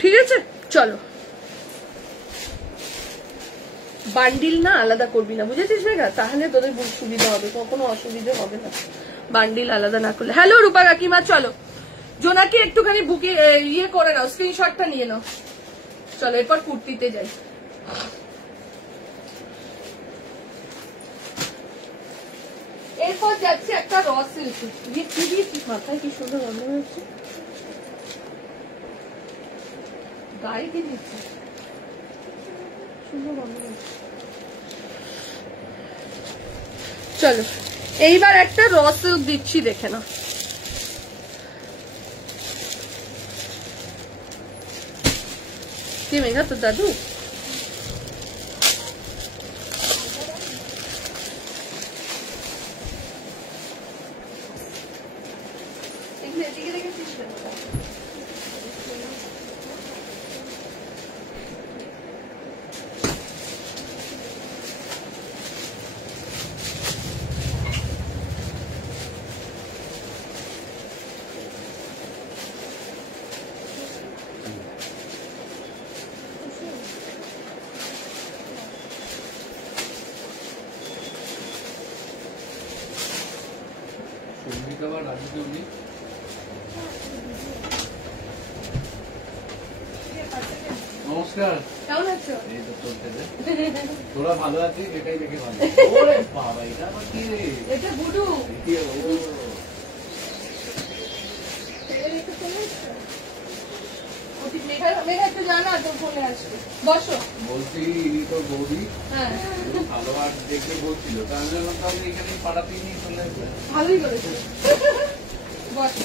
ঠিক আছে। চলো, বান্ডিল না আলাদা করবি না, বুঝেছিস মেঘা? তাহলে তোদের সুবিধা হবে, কখনো অসুবিধা হবে না বান্ডিল আলাদা না করলে। হ্যালো রূপা কাকিমা, চলো জোনাকি একটুখানি বুকিং ইয়ে করে নাও, স্ক্রিনশটটা নিয়ে নাও। চলো এরপর কুর্তিতে যাই। এরপর যাচ্ছে একটা র সিল্ক, কি দিয়েছি মাথায়, কি সুন্দর গন্ধ হচ্ছে, গায়ে কি দিচ্ছি, সুন্দর গন্ধ হচ্ছে। চলো এইবার একটা র সিল্ক দিচ্ছি, দেখে না। কি মেঘা তো দাদু, নমস্কার, কেমন আছো? এই তো চলতে দে। তোরা ভালো আছিস? এটাই দেখে ভালো। ওরে বাবা, এটা আবার কি রে? এটা গুডু। মেঘা একটু জানা তোর ফোনে আসবে, বসো। বলছি ইনি তোর বৌদি? হ্যাঁ, ভালো আর দেখে বলছিল, তার জন্য তাহলে এখানে পাড়াতেই নিয়ে চলে আসবে। ভালোই করেছো, বসো।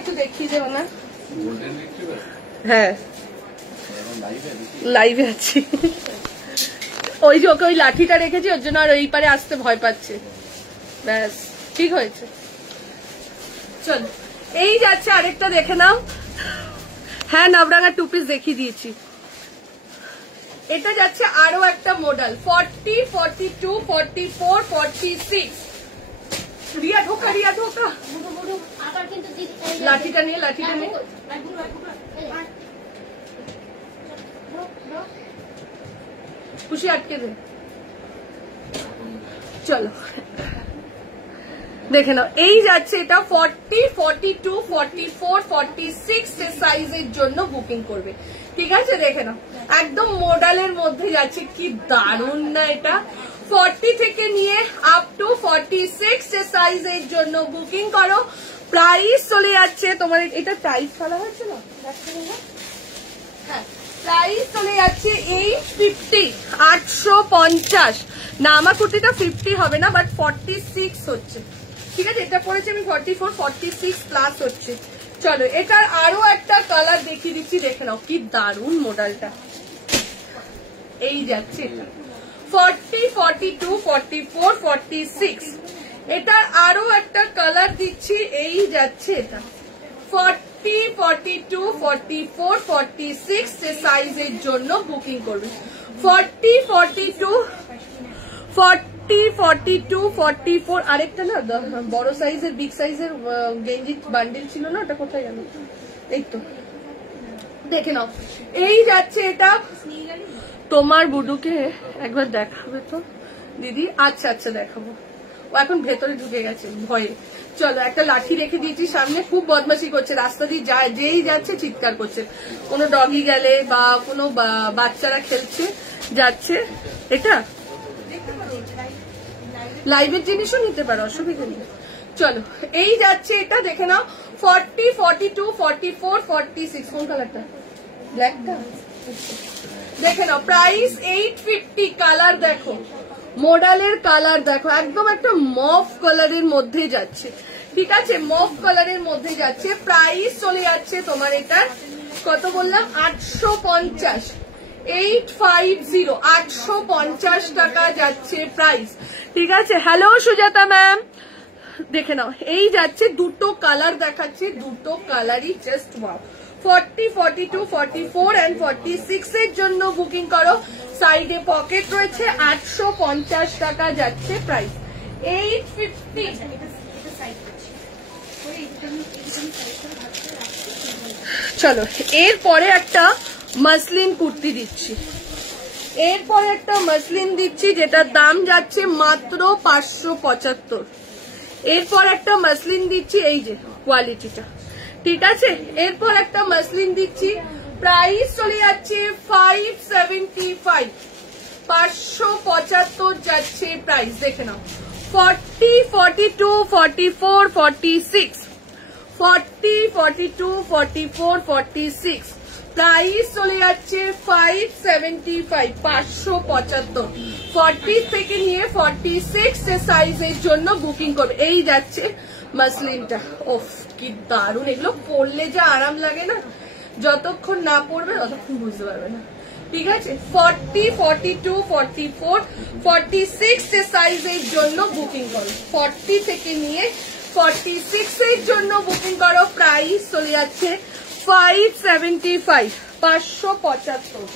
একটু দেখিয়ে দেবো না? হ্যাঁ লাইভে আছি, ওই যে ওকে ওই লাঠিটা রেখেছি, ওর জন্য আর ওই পারে আসতে ভয় পাচ্ছে, ব্যাস ঠিক হয়েছে। চল এই যাচ্ছে আরেকটা দেখে নাও। হ্যাঁ নবরাঙা 2 পিস দেখিয়ে দিয়েছি। এটা যাচ্ছে আরো একটা মডেল 40, 42, 44, 46। রিয়া ঢোকা, রিয়া ঢোকা, লাঠিটা নিয়ে, লাঠিটা নিয়ে খুশি আটকে দে। চলো দেখে নাও, এই যাচ্ছে এটা 40, 42, 44, 46 সাইজের জন্য বুকিং করবে, ঠিক আছে। দেখে নাও একদম মডেলের মধ্যে যাচ্ছে, কি দারুণ না এটা। 40 থেকে নিয়ে আপ টু 46 সাইজের জন্য বুকিং করো। প্রাইস চলে যাচ্ছে তোমার, এটা প্রাইস বলা হয়েছে না, হ্যাঁ প্রাইস চলে যাচ্ছে 850, 850 না। আমার কুর্তিটা 50 হবে না, বাট 46 হচ্ছে, ঠিক আছে। এটা পড়েছে আমি 44, 46 প্লাস হচ্ছে। চলো এটার আরো একটা কালার দেখিয়ে দিচ্ছি, দেখে নাও কি দারুণ মডেলটা। এই যাচ্ছে 40, 42, 44, 46। এটার আরো একটা কালার দিচ্ছি, এই যাচ্ছে এটা 40, 42, 44, 46 সাইজের জন্য বুকিং করবে। 40, 42, 44, আরেকটা না বড় সাইজের বিগ সাইজের গেঞ্জি বান্ডিল ছিল না, ওটা কোথায় গেল? এই তো দেখে নাও, এই যাচ্ছে এটা। তোমার বুডুকে একবার দেখাবে তো দিদি? আচ্ছা আচ্ছা দেখাবো, ও এখন ভেতরে ঢুকে গেছে ভয়ে। চলো একটা লাঠি রেখে দিয়েছি সামনে, খুব বদমাশি করছে, রাস্তা দিয়ে যায় যেই যাচ্ছে চিৎকার করছে, কোনো ডগি গেলে বা কোনো বাচ্চারা খেলছে যাচ্ছে। এটা লাইভের জিনিসও নিতে পারো, অসুবিধা নেই। চলো এই যাচ্ছে এটা, দেখে নাও 40, 42, 44, 46। কোন কালারটা? ব্ল্যাকটা, দেখে নাও। প্রাইস 850। কালার দেখো, মডেলের কালার দেখো, একদম একটা মফ কালারের মধ্যে যাচ্ছে, ঠিক আছে, মভ কালারের মধ্যে যাচ্ছে, প্রাইস চলে যাচ্ছে তোমার এটা কত বললাম 850, 850, 850 টাকা যাচ্ছে প্রাইস। ঠিক আছে, হ্যালো সুজাতা ম্যাম, দেখে নাও এই যাচ্ছে, দুটো কালার দেখাচ্ছে, দুটো কালারই জাস্ট ওয়াও। 40, 42, 44 and 46 এর জন্য বুকিং করো। সাইডে পকেট রয়েছে, 850 টাকা যাচ্ছে প্রাইস। 850। চলো এরপরে একটা মাসলিন কুর্তি দিচ্ছি, এরপরে একটা মাসলিন দিচ্ছি যেটার দাম যাচ্ছে মাত্র 575। এরপর একটা মাসলিন দিচ্ছি, এই যে কোয়ালিটিটা, ঠিক আছে। এরপর একটা মাসলিন দিচ্ছি, প্রাইস চলে যাচ্ছে 575, 575 যাচ্ছে প্রাইস। দেখে নাও 40, 42, 44, 46, 40, 42, 44, 46 প্রাইস চলে যাচ্ছে 575, 575। 40 থেকে নিয়ে 46 সাইজের জন্য বুকিং করবে। এই যাচ্ছে মাসলিনটা, ওফ কি দারুণ, এগুলো পরলে যা আরাম লাগে না, যতক্ষণ না পরবে ততক্ষণ বুঝতে পারবে না। ঠিক আছে, 40, 42, 44, 46 সাইজের জন্য বুকিং করো। 40 থেকে নিয়ে 46 এর জন্য বুকিং করো। প্রাইস চলে যাচ্ছে 575, 575।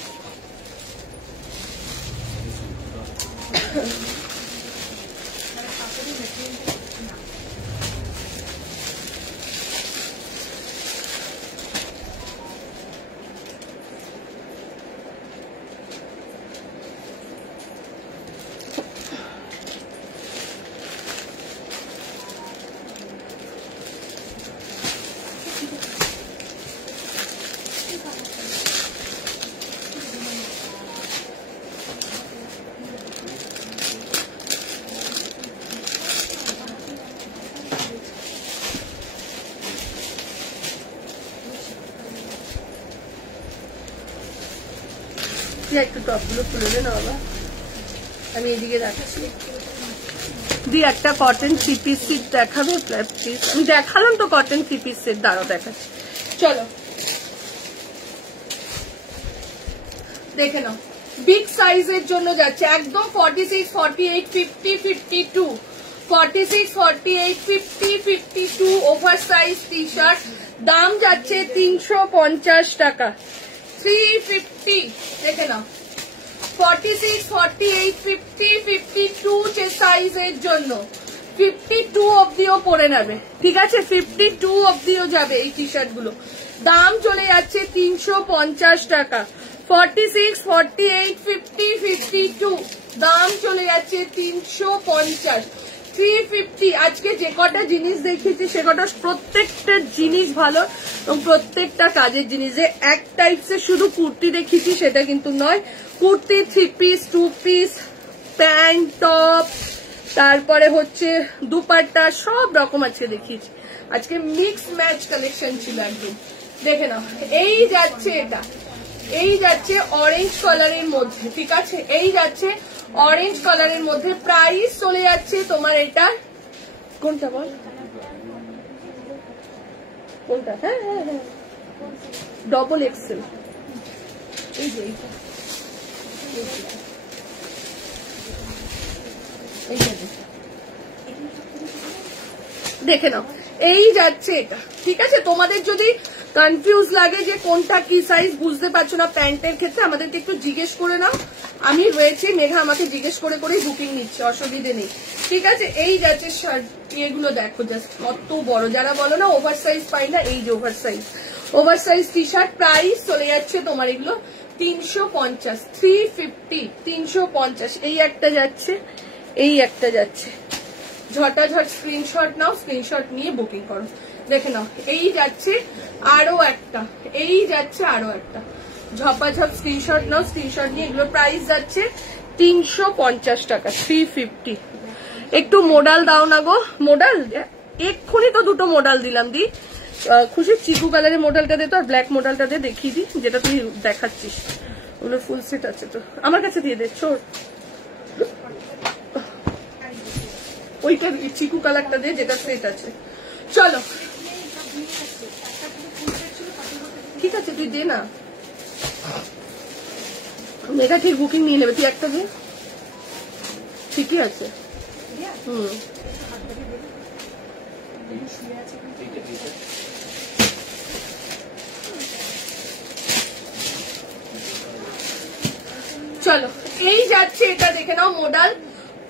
একটু টপগুলো খুলে দেন বাবা, আমি এদিকে রাখছি। দি একটা কটন 3 পিস সেট দেখাবে প্লিজ? আমি দেখালাম তো কটন 3 পিস সেট, দাঁড়াও দেখাচ্ছি। চলো দেখে নাও, বিগ সাইজের জন্য যাচ্ছে একদম 46, 48, 50, 52, 46, 48, 50, 52 ওভার সাইজ টি শার্ট। দাম যাচ্ছে 350 টাকা, 350। দেখে নাও 46, 48, 50, 52 সাইজের জন্য 52 অব্দিও পরে নেবে। ঠিক আছে, 52 অব্দিও যাবে এই টি শার্ট গুলো। দাম চলে যাচ্ছে 350 টাকা। 46, 48, 50, 52 দাম চলে যাচ্ছে 350, 350। আজকে যে কটা জিনিস দেখিয়েছি সে কটা প্রত্যেকটা জিনিস ভালো এবং প্রত্যেকটা কাজের জিনিস। যে এক টাইপসের শুধু কুর্তি দেখিয়েছি সেটা কিন্তু নয়, kurti, 3 piece, 2 piece, pant, top, তারপরে হচ্ছে দুপাট্টা, সব রকম আজকে দেখিয়েছি। আজকে মিক্স ম্যাচ কালেকশন ছিল একদম। দেখে নাও এই যাচ্ছে, এটা এই যাচ্ছে অরেঞ্জ কালারের মধ্যে। ঠিক আছে, এই যাচ্ছে অরেঞ্জ কালারের মধ্যে। প্রাইস চলে যাচ্ছে তোমার এটা কোনটা বল, কোনটা? হ্যাঁ হ্যাঁ হ্যাঁ, ডবল এক্সেল। এই যে দেখে নাও এই যাচ্ছে এটা। ঠিক আছে, তোমাদের যদি কনফিউজ লাগে যে কোনটা কি সাইজ বুঝতে পারছো না প্যান্টের ক্ষেত্রে, আমাদেরকে একটু জিজ্ঞেস করে নাও। আমি রয়েছি, মেঘা আমাকে জিজ্ঞেস করে করেই বুকিং নিচ্ছে, অসুবিধে নেই। ঠিক আছে, এই যাচ্ছে শার্ট, এগুলো দেখো জাস্ট কত বড়। যারা বলো না ওভার সাইজ পাই না, এই যে over size T shirt. Price চলে যাচ্ছে তোমার এগুলো 350, 350, 350। এই একটা যাচ্ছে, এই একটা যাচ্ছে। ঝটাঝট স্ক্রিনশট নাও, স্ক্রিনশট নিয়ে বুকিং করো। দেখে নাও এই যাচ্ছে আরো একটা, এই যাচ্ছে আরো একটা। ঝপাঝপ স্ক্রিনশট নাও, স্ক্রিনশট নিয়ে এগুলো প্রাইস যাচ্ছে 350 টাকা, 350। একটু মোডাল দাও না গো, মোডাল এক্ষুনি তো দুটো মোডাল দিলাম। দি খুশি চিকু কালারের মোডালটা দে তো, আর ব্ল্যাক মোডালটা দিয়ে দেখিয়ে দি যেটা তুই দেখাচ্ছিস। ওগুলো ফুল সেট আছে তো, আমার কাছে দিয়ে দে। ছোট ওইটা চিকু কালারটা দিয়ে যেটা সেট আছে, চলো ঠিক আছে, তুই দে না, মেঘা ঠিক বুকিং নিয়ে নেবে, তুই একটা দে, ঠিকই আছে। চলো এই যাচ্ছে, এটা দেখে নাও, মডাল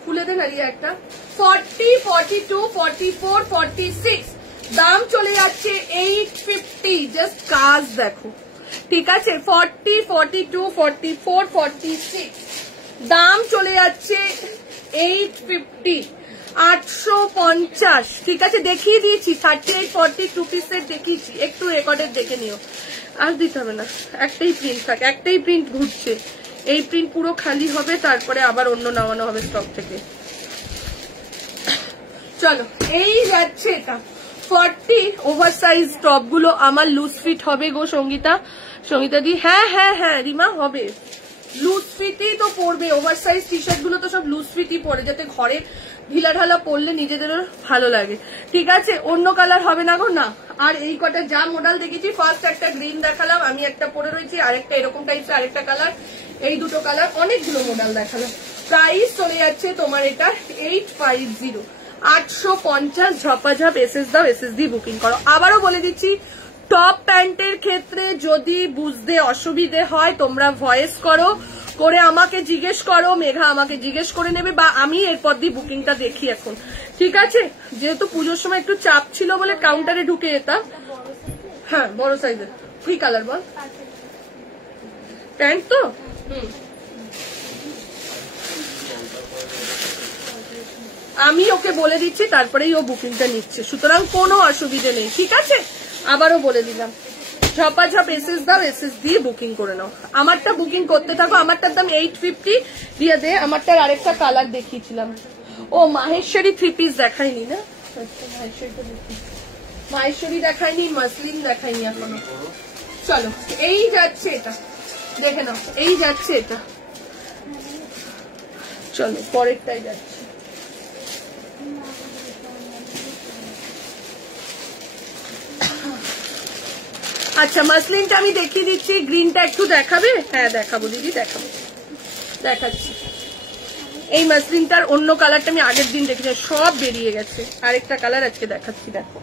খুলে দেন আর একটা 40, 42, 44, 46, দাম চলে যাচ্ছে 850। জাস্ট কাজ দেখো, ঠিক আছে, 40, 42, 44, 46, দাম চলে যাচ্ছে 850, 850। ঠিক আছে, দেখিয়ে দিয়েছি 38, 40 টু পিসের দেখিয়েছি, একটু রেকর্ডের দেখে নিও, আর দিতে হবে না, একটাই প্রিন্ট থাকে, একটাই প্রিন্ট ঘুরছে, এই প্রিন্ট পুরো খালি হবে, তারপরে আবার অন্য নামানো হবে স্টক থেকে। চলো এই যাচ্ছে এটা 40 ওভার সাইজ টপ গুলো আমার লুজ ফিট হবে গো সঙ্গীতা, সঙ্গীতা দি, হ্যাঁ হ্যাঁ হ্যাঁ রিমা হবে, লুজ ফিটই তো পরবে, ওভার সাইজ টি শার্ট গুলো তো সব লুজ ফিটই পরে, যাতে ঘরে ঢিলা ঢালা পরলে নিজেদেরও ভালো লাগে। ঠিক আছে, অন্য কালার হবে না গো, না। আর এই কটা যা মডেল দেখেছি, ফার্স্ট একটা গ্রিন দেখালাম, আমি একটা পরে রয়েছি, আরেকটা এরকম টাইপের আরেকটা কালার, এই দুটো কালার, অনেকগুলো মডেল দেখালাম। প্রাইস চলে যাচ্ছে তোমার এটা 850, 850, ঝপাঝপ এসএস দাও, এসএস দিয়ে বুকিং করো। আবারও বলে দিচ্ছি, টপ প্যান্টের ক্ষেত্রে যদি বুঝতে অসুবিধে হয় তোমরা ভয়েস করো, করে আমাকে জিজ্ঞেস করো, মেঘা আমাকে জিজ্ঞেস করে নেবে, বা আমি এরপর দিয়ে বুকিংটা দেখি এখন। ঠিক আছে, যেহেতু পুজোর সময় একটু চাপ ছিল বলে কাউন্টারে ঢুকে যেতাম। হ্যাঁ বড় সাইজের, কি কালার বল, প্যান্ট তো আমি ওকে বলে দিচ্ছি, তারপরেই ও বুকিংটা নিচ্ছে, সুতরাং কোনো অসুবিধে নেই। ঠিক আছে, আবারও বলে দিলাম, ঝপাঝপ এসএস দাও, এসএস দিয়ে বুকিং করে নাও। আমারটা বুকিং করতে থাকো, আমারটার দাম 850 দিয়ে দে। আমারটার আরেকটা কালার দেখিয়েছিলাম, ও মাহেশ্বরী 3 পিস দেখায়নি না, মাহেশ্বরী দেখায়নি, মাসলিন দেখায়নি এখনো। চলো এই যাচ্ছে এটা, দেখে নাও, এই যাচ্ছে এটা, চলো পরেরটাই যাচ্ছে। আচ্ছা মাসলিনটা আমি দেখিয়ে দিচ্ছি, গ্রিনটা একটু দেখাবে? হ্যাঁ দেখাবো দিদি, দেখাবো, দেখাচ্ছি। এই মাসলিনটার অন্য কালারটা আমি আগের দিন দেখেছি, সব বেরিয়ে গেছে, আরেকটা কালার আজকে দেখাচ্ছি, দেখো।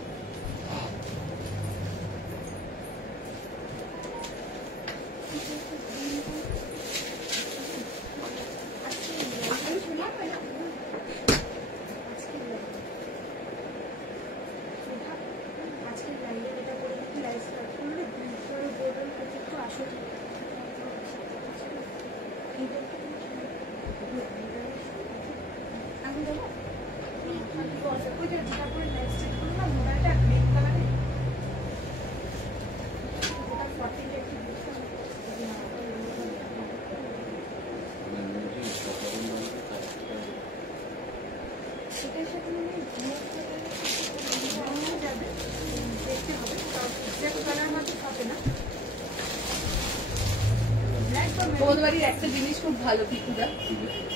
তোমাদের বাড়ির একটা জিনিস খুব ভালো পিকুদা,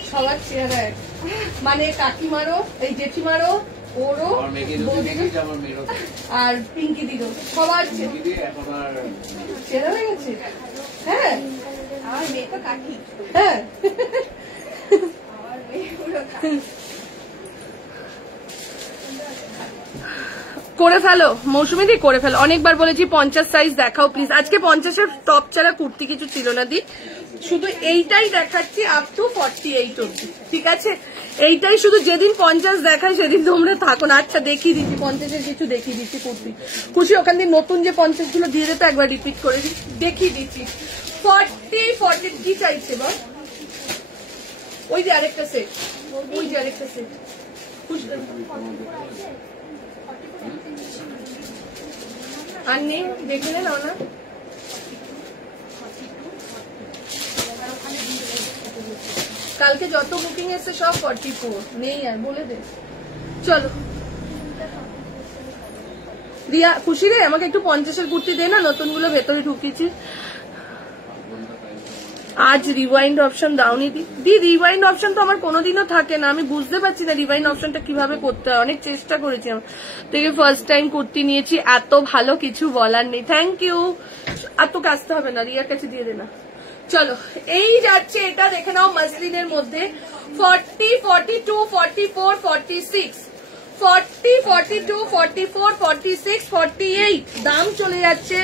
সবার চেহারা এক, মানে কাকিমারও, এই জেঠিমারও, ওরও, আর পিঙ্কি দিরও, সবার চেহারা হয়ে গেছে। হ্যাঁ আমার মেয়ে তো কাকি, হ্যাঁ করে ফেলো মৌসুমি দি, করে ফেলো। অনেকবার বলেছি 50 সাইজ দেখাও প্লিজ, আজকে 50-এর টপ ছাড়া কুর্তি কিছু ছিল না দি, শুধু এইটাই দেখাচ্ছি আপ টু 48 অব্দি। ঠিক আছে, এইটাই শুধু, যেদিন 50 দেখায় সেদিন তোমরা থাকো না। আচ্ছা দেখিয়ে দিচ্ছি 50-এর কিছু, দেখিয়ে দিচ্ছি কুর্তি। খুশি ওখান দিয়ে নতুন যে 50 গুলো দিয়ে দিতে, একবার রিপিট করে দেখিয়ে দিচ্ছি। 40 কি চাইছে বল, ওই যে আরেকটা সেট, ওই যে আরেকটা সেট, আর নেই, দেখে নাও না। কালকে যত বুকিং এসছে সব 44 নেই, আর বলে দে। চলো রিয়া, খুশি রে, আমাকে একটু 50-এর কুর্তি দে না, নতুন গুলো ভেতরে ঢুকিয়েছি। আজ রিওয়াইন্ড অপশন দাওনি দি রিওয়াইন্ড অপশন তো আমার কোনোদিনও থাকে না, আমি বুঝতে পারছি না রিওয়াইন্ড অপশনটা কিভাবে করতে হয়। অনেক চেষ্টা করেছি, আমার থেকে ফার্স্ট টাইম কুর্তি নিয়েছি, এত ভালো কিছু বলার নেই। Thank you. আর তো কাজতে হবে না, রিয়ার কাছে দিয়ে দে না। চলো এই যাচ্ছে, এটা দেখে নাও মাসলিনের মধ্যে 40, 42, 44, 46, 40, 42, 44, 46, 48 দাম চলে যাচ্ছে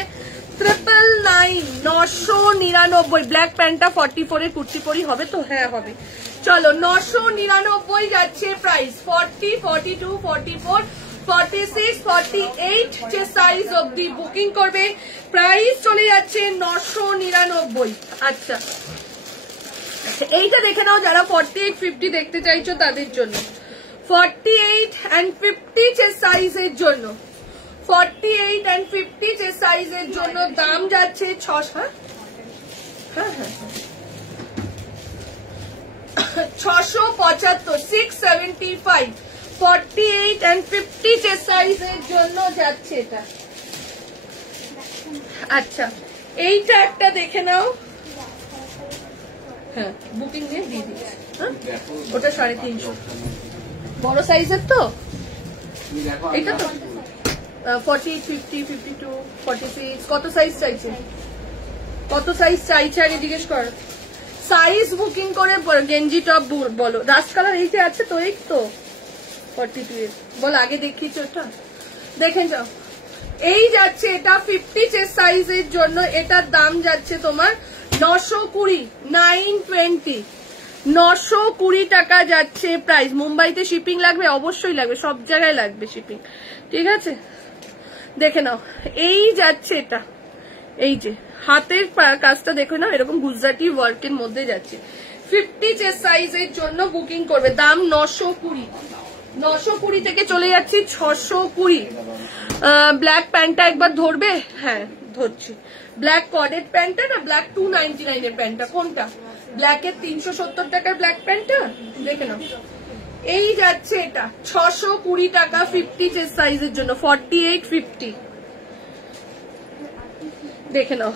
999, 999। ব্ল্যাক প্যান্টটা 44 এর কুর্তি পরি হবে তো? হ্যাঁ হবে। চলো 999 যাচ্ছে প্রাইস। 40, 42, 44, 46, 48 যে সাইজ অবধি বুকিং করবে প্রাইস চলে যাচ্ছে 999। আচ্ছা এইটা দেখে নাও যারা 48, 50 দেখতে চাইছো তাদের জন্য। 48 and 50 যে সাইজের জন্য, 48 and 50 যে সাইজের জন্য দাম যাচ্ছে 675, 675। 48 and 50 যে সাইজের জন্য যাচ্ছে এটা। আচ্ছা এইটা একটা দেখে নাও। হ্যাঁ বুকিং দিয়ে দিয়ে দিচ্ছি। ওটা 350 বড় সাইজের তো, এটা তো 48, 50, 52, 46 কত সাইজ চাইছে, কত সাইজ চাইছে আগে জিজ্ঞেস কর। সাইজ বুকিং করে গেঞ্জি টপ বলো। রাস্ট কালার এইটা আছে তো, এই তো 42 এর বল, আগে দেখিয়েছো ওটা দেখে যাও। এই যাচ্ছে এটা 50 চেস্ট সাইজের জন্য, এটার দাম যাচ্ছে তোমার 920, 920, 920 টাকা যাচ্ছে প্রাইস। মুম্বাইতে শিপিং লাগবে? অবশ্যই লাগবে, সব জায়গায় লাগবে শিপিং, ঠিক আছে দেখে নাও। এই যাচ্ছে এটা, এই যে হাতের কাজটা দেখো না, এরকম গুজরাটি ওয়ার্কের মধ্যে যাচ্ছে। 50 চেস্ট সাইজের জন্য বুকিং করবে, দাম 920। 920 থেকে চলে যাচ্ছি 620। ব্ল্যাক প্যান্টটা একবার ধরবে? হ্যাঁ ধরছি। ব্ল্যাক কর্ডেড প্যান্টটা না, ব্ল্যাক 299 এর প্যান্টটা কোনটা? ব্ল্যাকের 370 টাকার ব্ল্যাক প্যান্টটা দেখে নাও। এই যাচ্ছে এটা 620 টাকা 50 চেস্ট সাইজের জন্য, 48, 50 দেখে নাও।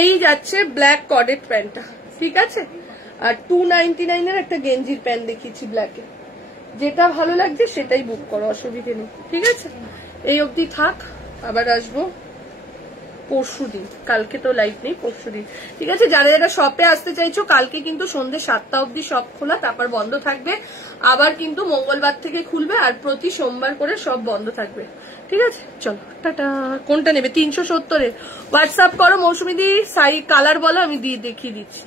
এই যাচ্ছে ব্ল্যাক কর্ডেড প্যান্টটা, ঠিক আছে। আর 299 এর একটা গেঞ্জির প্যান্ট দেখিয়েছি ব্ল্যাকে, যেটা ভালো লাগছে সেটাই বুক করো, অসুবিধে নেই, ঠিক আছে। এই অবধি থাক, আবার আসবো পরশুদিন, কালকে তো লাইভ নেই, পরশুদিন, ঠিক আছে। যারা যারা শপে আসতে চাইছো, কালকে কিন্তু সন্ধ্যে 7টা অবধি শপ খোলা, তারপর বন্ধ থাকবে। আবার কিন্তু মঙ্গলবার থেকে খুলবে, আর প্রতি সোমবার করে সব বন্ধ থাকবে, ঠিক আছে। চলো টাটা। কোনটা নেবে? 370 এর হোয়াটসঅ্যাপ করো, মৌসুমী দি সাই কালার বলো, আমি দিয়ে দেখিয়ে দিচ্ছি।